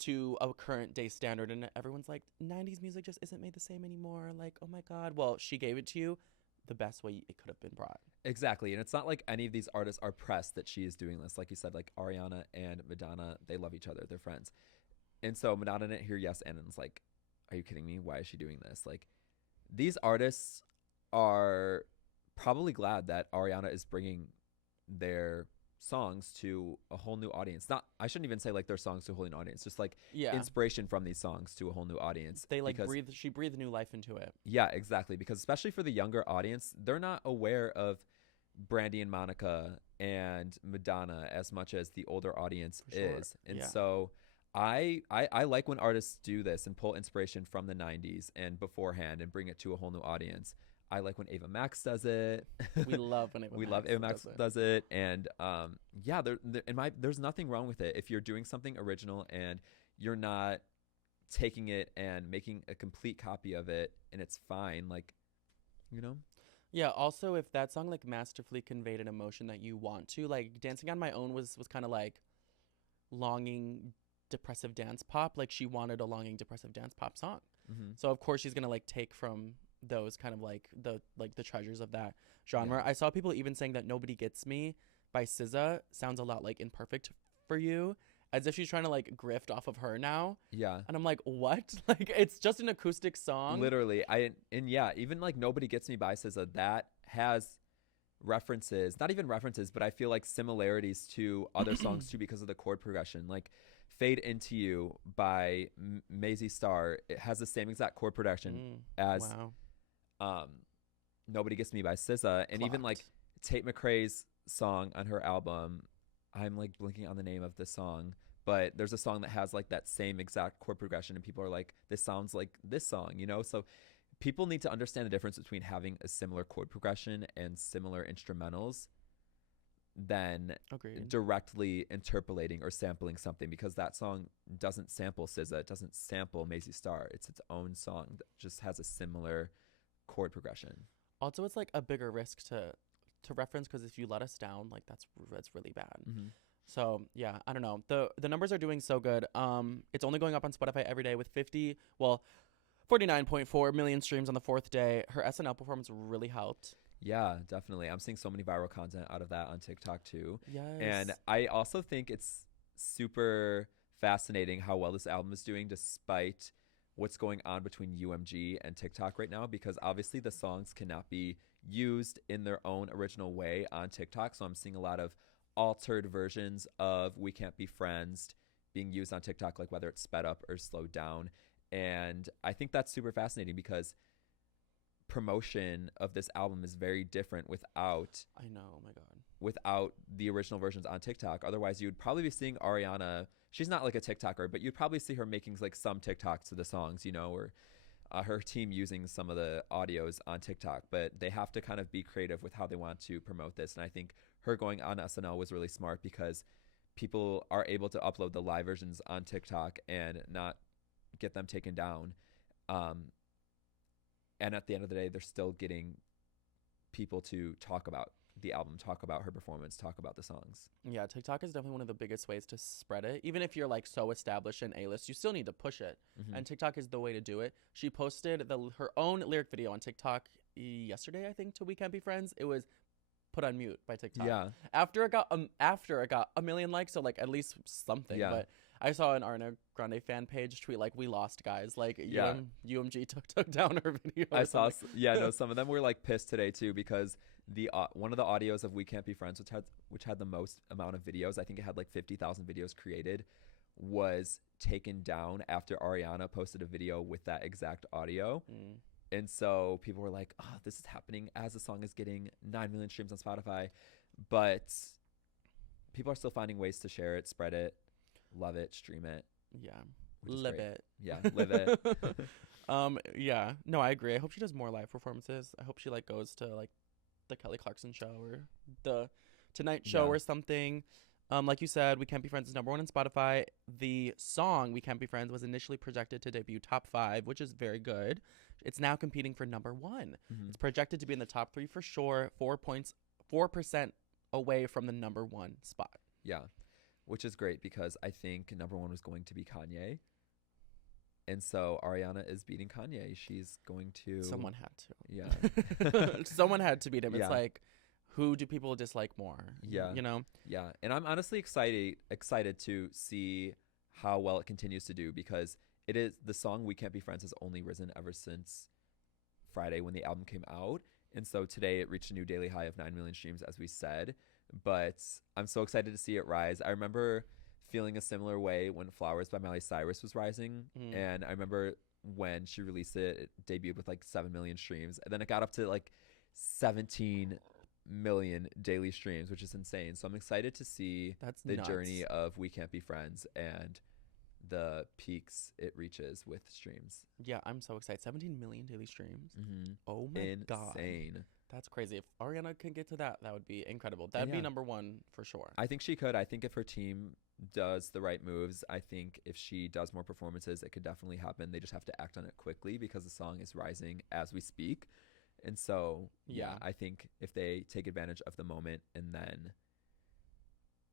to a current day standard, and everyone's like, 90s music just isn't made the same anymore. Like, oh my God. Well, she gave it to you the best way it could have been brought. Exactly. And it's not like any of these artists are pressed that she is doing this. Like you said, like Ariana and Madonna, they love each other. They're friends. And so Madonna didn't hear Yes and it's like, are you kidding me? Why is she doing this? Like, these artists are probably glad that Ariana is bringing their songs to a whole new audience. I shouldn't even say like their songs to a whole new audience, just like inspiration from these songs to a whole new audience. They like she breathed new life into it. Yeah, exactly. Because especially for the younger audience, they're not aware of Brandy and Monica and Madonna as much as the older audience is. And so I like when artists do this and pull inspiration from the 90s and beforehand and bring it to a whole new audience. I like when Ava Max does it. We love when Ava We Max love Ava Max does it. does it. And yeah, there's nothing wrong with it if you're doing something original and you're not taking it and making a complete copy of it, and it's fine. Like, you know? Yeah, also if that song like masterfully conveyed an emotion that you want to, like Dancing on My Own was kind of like longing depressive dance pop. Like she wanted a longing depressive dance pop song. Mm-hmm. So of course she's going to like take from those kind of like the treasures of that genre. Yeah. I saw people even saying that Nobody Gets Me by SZA sounds a lot like Imperfect for You, as if she's trying to like grift off of her now. Yeah. And I'm like, what? Like it's just an acoustic song. Literally. And yeah, even like Nobody Gets Me by SZA, that has references, not even references, but I feel like similarities to other songs too because of the chord progression. Like Fade Into You by Maisie Starr, it has the same exact chord progression as Wow. Nobody Gets Me by SZA. And even Clocked. like Tate McRae's song on her album, I'm like blinking on the name of the song, but there's a song that has like that same exact chord progression and people are like, this sounds like this song, you know? So people need to understand the difference between having a similar chord progression and similar instrumentals than Agreed. directly interpolating or sampling something, because that song doesn't sample SZA, it doesn't sample Maisie Starr. It's its own song that just has a similar chord progression. Also, it's like a bigger risk to reference because if you let us down, like that's really bad. Mm-hmm. So yeah, I don't know. The numbers are doing so good. It's only going up on Spotify every day with 49.4 million streams on the fourth day. Her SNL performance really helped. Yeah, definitely. I'm seeing so many viral content out of that on TikTok too. Yes. And I also think it's super fascinating how well this album is doing despite what's going on between UMG and TikTok right now, because obviously the songs cannot be used in their own original way on TikTok. So I'm seeing a lot of altered versions of We Can't Be Friends being used on TikTok, like whether it's sped up or slowed down. And I think that's super fascinating because promotion of this album is very different without I know, oh my god. without the original versions on TikTok. Otherwise, you'd probably be seeing Ariana. She's not like a TikToker, but you'd probably see her making like some TikToks to the songs, you know, or her team using some of the audios on TikTok. But they have to kind of be creative with how they want to promote this. And I think her going on SNL was really smart because people are able to upload the live versions on TikTok and not get them taken down. And at the end of the day, they're still getting people to talk about the album, talk about her performance, talk about the songs. Yeah, TikTok is definitely one of the biggest ways to spread it. Even if you're like so established in A-list, you still need to push it. Mm-hmm. And TikTok is the way to do it. She posted her own lyric video on TikTok yesterday, I think, to We Can't Be Friends. It was put on mute by TikTok. Yeah. After it got a million likes, so like at least something. Yeah. But I saw an Ariana Grande fan page tweet like, "We lost, guys." Like Yeah. UMG took down her video. I saw, some of them were like pissed today too because the one of the audios of We Can't Be Friends, which had the most amount of videos, I think it had like 50,000 videos created, was taken down after Ariana posted a video with that exact audio. And so people were like, oh, this is happening as the song is getting 9 million streams on Spotify. But people are still finding ways to share it, spread it, love it, stream it. Yeah. which is Live great. it. Yeah, live it. Yeah. No, I agree. I hope she does more live performances. I hope she like goes to like the Kelly Clarkson show or the Tonight Show or something. Like you said, We Can't Be Friends is #1 on Spotify. The song We Can't Be Friends was initially projected to debut top 5, which is very good. It's now competing for #1. Mm-hmm. It's projected to be in the top 3 for sure. 4% away from the #1 spot. Yeah, which is great because I think #1 was going to be Kanye. And so Ariana is beating Kanye. She's going to... Someone had to. Yeah. Someone had to beat him. Yeah. It's like, who do people dislike more? Yeah. You know? Yeah. And I'm honestly excited to see how well it continues to do, because it is the song We Can't Be Friends has only risen ever since Friday when the album came out. And so today it reached a new daily high of 9 million streams, as we said. But I'm so excited to see it rise. I remember feeling a similar way when Flowers by Miley Cyrus was rising. And I remember when she released it, it debuted with like 7 million streams. And then it got up to like 17 million daily streams, which is insane. So I'm excited to see That's the nuts. journey of We Can't Be Friends and the peaks it reaches with streams. Yeah, I'm so excited. 17 million daily streams. Mm-hmm. Oh my god. Insane. That's crazy. If Ariana can get to that, that would be incredible. That'd be number one for sure. I think she could. I think if her team does the right moves, I think if she does more performances, it could definitely happen. They just have to act on it quickly because the song is rising as we speak. And so, yeah, I think if they take advantage of the moment and then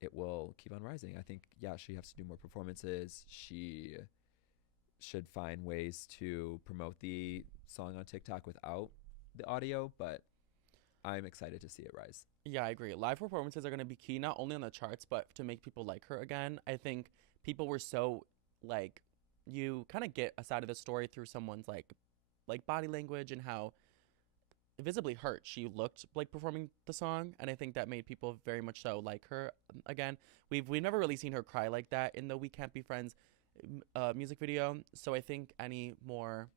it will keep on rising. I think, she has to do more performances. She should find ways to promote the song on TikTok without the audio, but I'm excited to see it rise. Yeah, I agree. Live performances are going to be key, not only on the charts, but to make people like her again. I think people were so, like, you kind of get a side of the story through someone's, like body language and how visibly hurt she looked like performing the song, and I think that made people very much so like her again. We've never really seen her cry like that in the We Can't Be Friends music video, so I think any more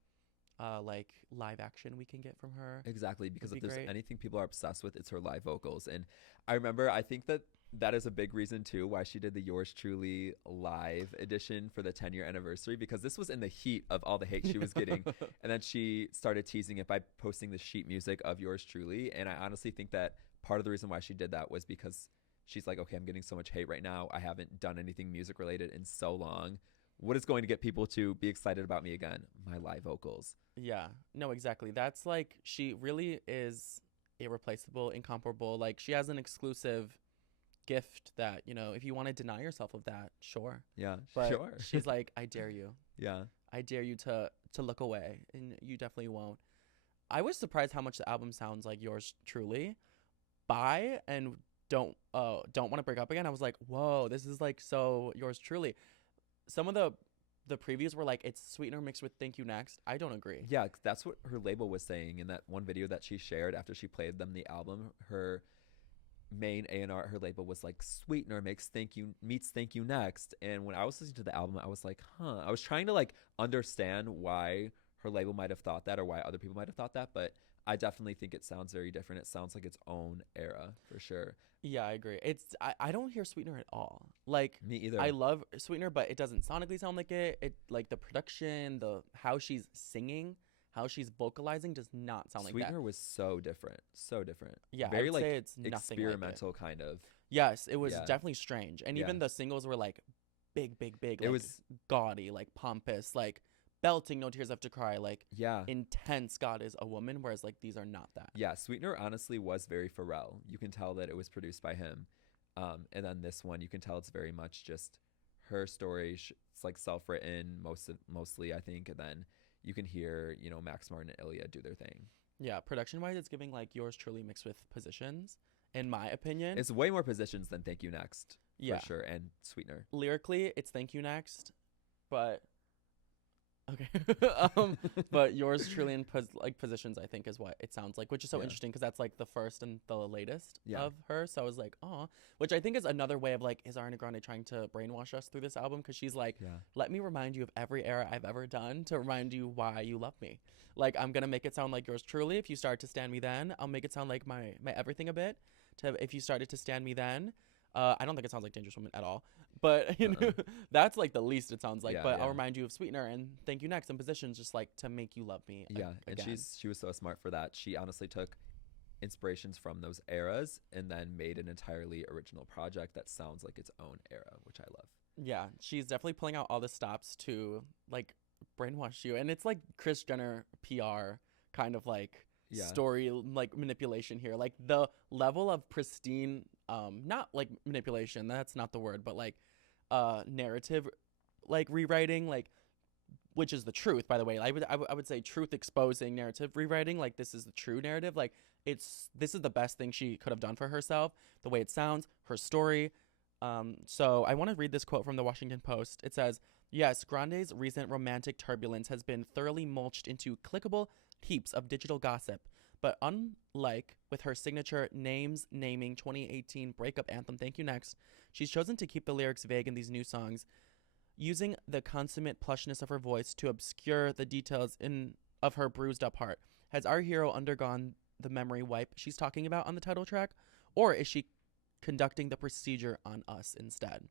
like live action we can get from her, exactly, because if there's great. anything people are obsessed with, it's her live vocals. And I think that is a big reason too why she did the Yours Truly live edition for the 10-year anniversary, because this was in the heat of all the hate she was getting. And then she started teasing it by posting the sheet music of Yours Truly. And I honestly think that part of the reason why she did that was because she's like, okay, I'm getting so much hate right now. I haven't done anything music related in so long. What is going to get people to be excited about me again? My live vocals. Yeah, no, exactly. That's like, she really is irreplaceable, incomparable. Like, she has an exclusive gift that, if you want to deny yourself of that, sure. Yeah, but sure. She's like, I dare you. Yeah. I dare you to look away, and you definitely won't. I was surprised how much the album sounds like Yours Truly. Bye and don't want to break up again. I was like, whoa, this is like so Yours Truly. Some of the previews were like, it's Sweetener mixed with Thank You Next. I don't agree. Yeah, that's what her label was saying in that one video that she shared after she played them the album. Her main A&R, her label was like, Sweetener meets Thank You Next. And when I was listening to the album, I was like, I was trying to like understand why her label might have thought that or why other people might have thought that, but I definitely think it sounds very different. It sounds like its own era for sure. Yeah, I agree. I don't hear Sweetener at all. Like, me either. I love Sweetener, but it doesn't sonically sound like it. It like the production, how she's singing, how she's vocalizing does not sound like that. Sweetener was so different. So different. Yeah, very I would like say it's nothing experimental like it. kind of. Yes, it was definitely strange. And even the singles were like big. Like, it was gaudy, like pompous, like belting No Tears Left to Cry, like intense God Is a Woman, whereas like these are not that. Yeah, Sweetener honestly was very Pharrell. You can tell that it was produced by him. And then this one, you can tell it's very much just her story. It's like self-written mostly, I think. And then you can hear, Max Martin and Ilya do their thing. Yeah, production-wise, it's giving like Yours Truly mixed with Positions, in my opinion. It's way more Positions than Thank You Next, for sure, and Sweetener. Lyrically, it's Thank You Next, but... Okay. But Yours Truly and Positions, I think, is what it sounds like, which is so interesting because that's like the first and the latest of her. So I was like, oh, which I think is another way of like, is Ariana Grande trying to brainwash us through this album? Because she's like, let me remind you of every era I've ever done to remind you why you love me. Like, I'm going to make it sound like Yours Truly. If you start to stand me then, I'll make it sound like my everything a bit. If you started to stand me then. I don't think it sounds like Dangerous Woman at all, but that's like the least it sounds like. But I'll remind you of Sweetener and Thank You Next and Positions, just like to make you love me. Yeah, and she was so smart for that. She honestly took inspirations from those eras and then made an entirely original project that sounds like its own era, which I love. Yeah, she's definitely pulling out all the stops to like brainwash you, and it's like Kris Jenner PR kind of like story like manipulation here. Like the level of pristine not like manipulation, that's not the word, but like narrative like rewriting, like, which is the truth, by the way. I would say truth exposing narrative rewriting, like this is the true narrative. Like this is the best thing she could have done for herself, the way it sounds, her story. So I want to read this quote from the Washington Post. It says, yes, Grande's recent romantic turbulence has been thoroughly mulched into clickable heaps of digital gossip. But unlike with her signature naming 2018 breakup anthem, Thank You Next, she's chosen to keep the lyrics vague in these new songs, using the consummate plushness of her voice to obscure the details of her bruised up heart. Has our hero undergone the memory wipe she's talking about on the title track, or is she conducting the procedure on us instead?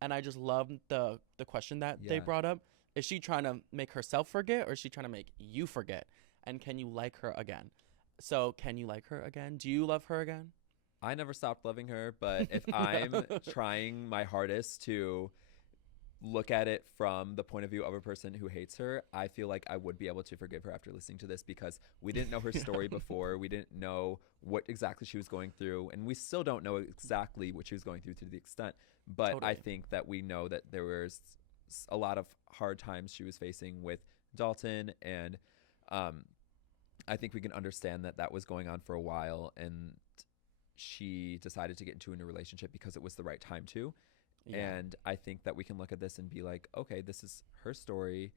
And I just love the question that they brought up. Is she trying to make herself forget, or is she trying to make you forget? And can you like her again? So can you like her again? Do you love her again? I never stopped loving her, but if I'm trying my hardest to look at it from the point of view of a person who hates her, I feel like I would be able to forgive her after listening to this, because we didn't know her story before. We didn't know what exactly she was going through, and we still don't know exactly what she was going through to the extent. But totally. I think that we know that there was a lot of hard times she was facing with Dalton, and I think we can understand that was going on for a while, and she decided to get into a new relationship because it was the right time to. Yeah. And I think that we can look at this and be like, okay, this is her story.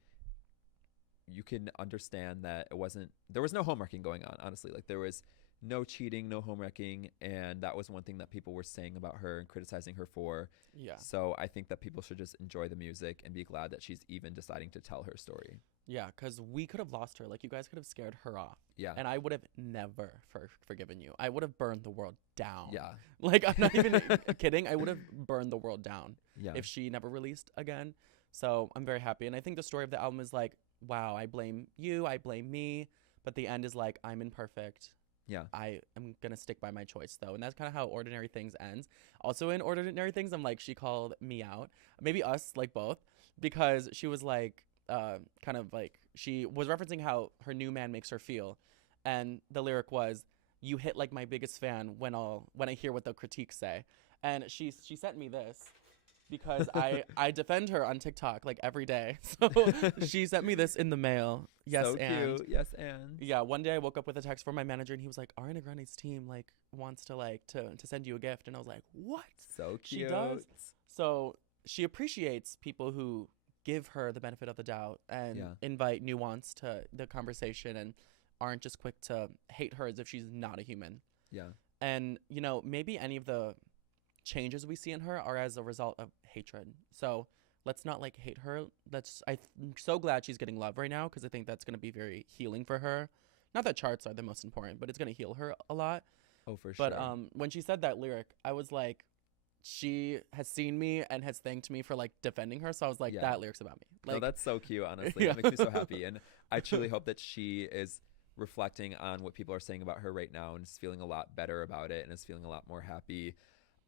You can understand that there was no homewrecking going on, honestly. Like, there was no cheating, no homewrecking, and that was one thing that people were saying about her and criticizing her for. Yeah. So I think that people should just enjoy the music and be glad that she's even deciding to tell her story. Yeah, because we could have lost her. Like, you guys could have scared her off. Yeah. And I would have never forgiven you. I would have burned the world down. Yeah. Like, I'm not even kidding. I would have burned the world down if she never released again. So I'm very happy. And I think the story of the album is like, wow, I blame you, I blame me. But the end is like, I'm imperfect. Yeah. I am going to stick by my choice, though. And that's kind of how Ordinary Things ends. Also in Ordinary Things, I'm like, she called me out. Maybe us, like both. Because she was like, kind of like, she was referencing how her new man makes her feel. And the lyric was, you hit like my biggest fan when I hear what the critiques say. And she sent me this. Because I defend her on TikTok like every day. So she sent me this in the mail. Yes, so and cute. Yes, and yeah, one day I woke up with a text from my manager, and he was like, Ariana Grande's team like wants to send you a gift. And I was like, what? So cute. She does. So she appreciates people who give her the benefit of the doubt and invite nuance to the conversation and aren't just quick to hate her as if she's not a human. Yeah. And maybe any of the changes we see in her are as a result of hatred. So let's not like hate her. I'm so glad she's getting love right now, because I think that's going to be very healing for her. Not that charts are the most important, but it's going to heal her a lot. Oh, for sure. But when she said that lyric, I was like, she has seen me and has thanked me for like defending her. So I was like, that lyric's about me. Like, no, that's so cute, honestly. It makes me so happy. And I truly hope that she is reflecting on what people are saying about her right now and is feeling a lot better about it and is feeling a lot more happy.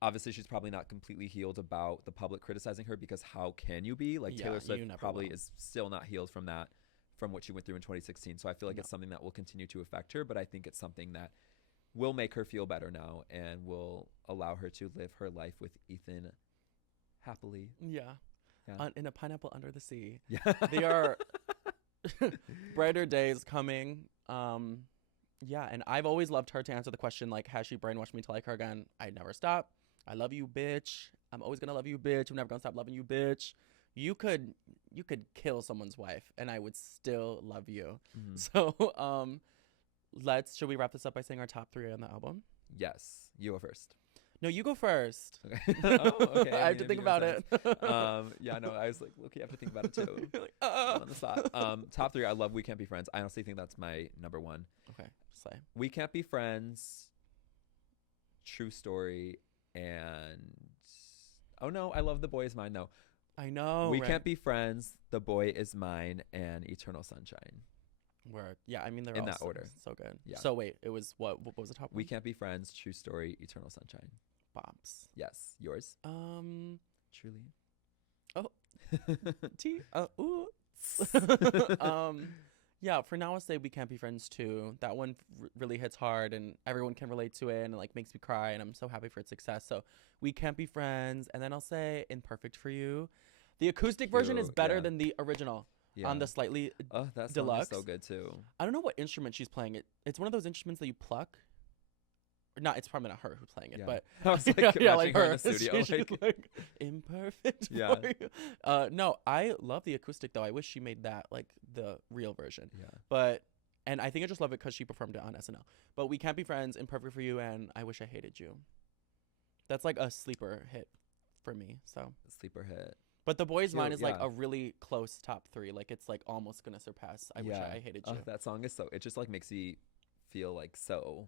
Obviously, she's probably not completely healed about the public criticizing her, because how can you be? Like, Taylor Swift probably is still not healed from that, from what she went through in 2016. So I feel like it's something that will continue to affect her, but I think it's something that will make her feel better now and will allow her to live her life with Ethan happily. Yeah. In a pineapple under the sea. Yeah. They are brighter days coming. Yeah, and I've always loved her to answer the question, like, has she brainwashed me to like her again? I'd never stop. I love you, bitch. I'm always gonna love you, bitch. I'm never gonna stop loving you, bitch. You could kill someone's wife and I would still love you. Mm-hmm. So should we wrap this up by saying our top 3 on the album? Yes. You go first. No, you go first. Okay. Oh, okay. I have to think about it. Yeah, no, I was like, okay, I have to think about it too. Like, on the spot. Top 3, I love We Can't Be Friends. I honestly think that's my number 1. Okay, say. We Can't Be Friends, True Story, and oh no, I love The Boy Is Mine though. I know. We Can't Be Friends, The Boy Is Mine, and Eternal Sunshine. Word. Yeah, I mean they're in all that order. So good. Yeah. So wait, it was what was the top one? We Can't Be Friends, True Story, Eternal Sunshine. Bombs. Yes. Yours? Truly. Oh. Yeah, for now I'll say We Can't Be Friends too. That one really hits hard and everyone can relate to it and it like makes me cry and I'm so happy for its success. So We Can't Be Friends, and then I'll say Imperfect for You. The acoustic version is better than the original. Yeah. On the slightly that deluxe. Song is so good too. I don't know what instrument she's playing. It's one of those instruments that you pluck. Or not, it's probably not her who's playing it, but I was like, like her in the studio. She's like imperfect for you. No, I love the acoustic though. I wish she made that like the real version. Yeah. And I think I just love it because she performed it on SNL. But We Can't Be Friends, Imperfect for You, and I Wish I Hated You. That's like a sleeper hit for me. So sleeper hit. But The Boy Is Mine is like a really close top 3. Like it's like almost gonna surpass I Wish I Hated You. That song is it just like makes me feel like so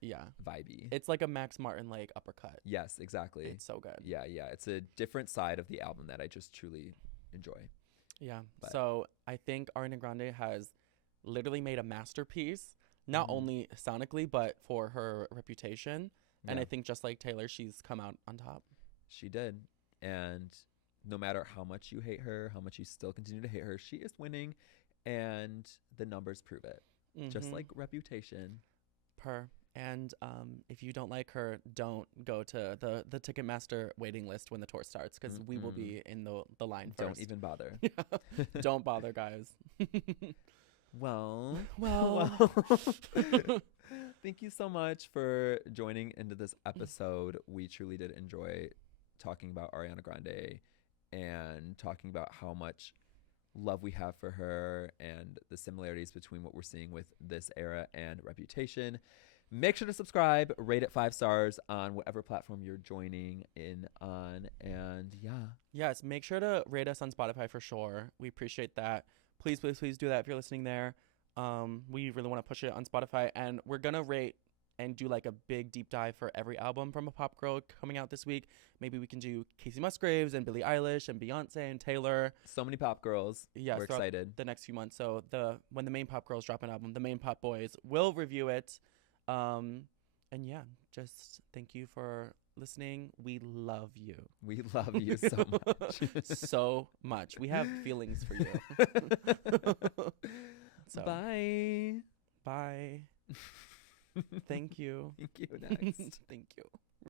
Yeah. vibey. It's like a Max Martin like uppercut. Yes, exactly. It's so good. Yeah, it's a different side of the album that I just truly enjoy. Yeah. But- So I think Ariana Grande has literally made a masterpiece, not Mhm. only sonically, but for her reputation. And Yeah, I think just like Taylor, she's come out on top. she did. And no matter how much you hate her, how much you still continue to hate her, she is winning, and the numbers prove it. Just Mhm. like Reputation. And if you don't like her, don't go to the Ticketmaster waiting list when the tour starts, because we will Mm-mm. be in the line first. Don't even bother. Don't bother, guys. Well, Well. thank you so much for joining into this episode. We truly did enjoy talking about Ariana Grande and talking about how much love we have for her and the similarities between what we're seeing with this era and Reputation. Make sure to subscribe, rate it 5 stars on whatever platform you're joining in on. And yeah, Yes, make sure to rate us on Spotify for sure. We appreciate that. Please, please, please do that if you're listening there. We really want to push it on Spotify, and we're gonna rate and do like a big deep dive for every album from a pop girl coming out this week. Maybe we can do Casey Musgraves and Billie Eilish and Beyonce and Taylor. so many pop girls. Yes, We're throughout excited. the next few months. So when the main pop girls drop an album, the main pop boys will review it. And yeah, just thank you for listening. We love you. We love you so much. So much. We have feelings for you. So Bye. bye. Thank you. Thank you. Next. Thank you.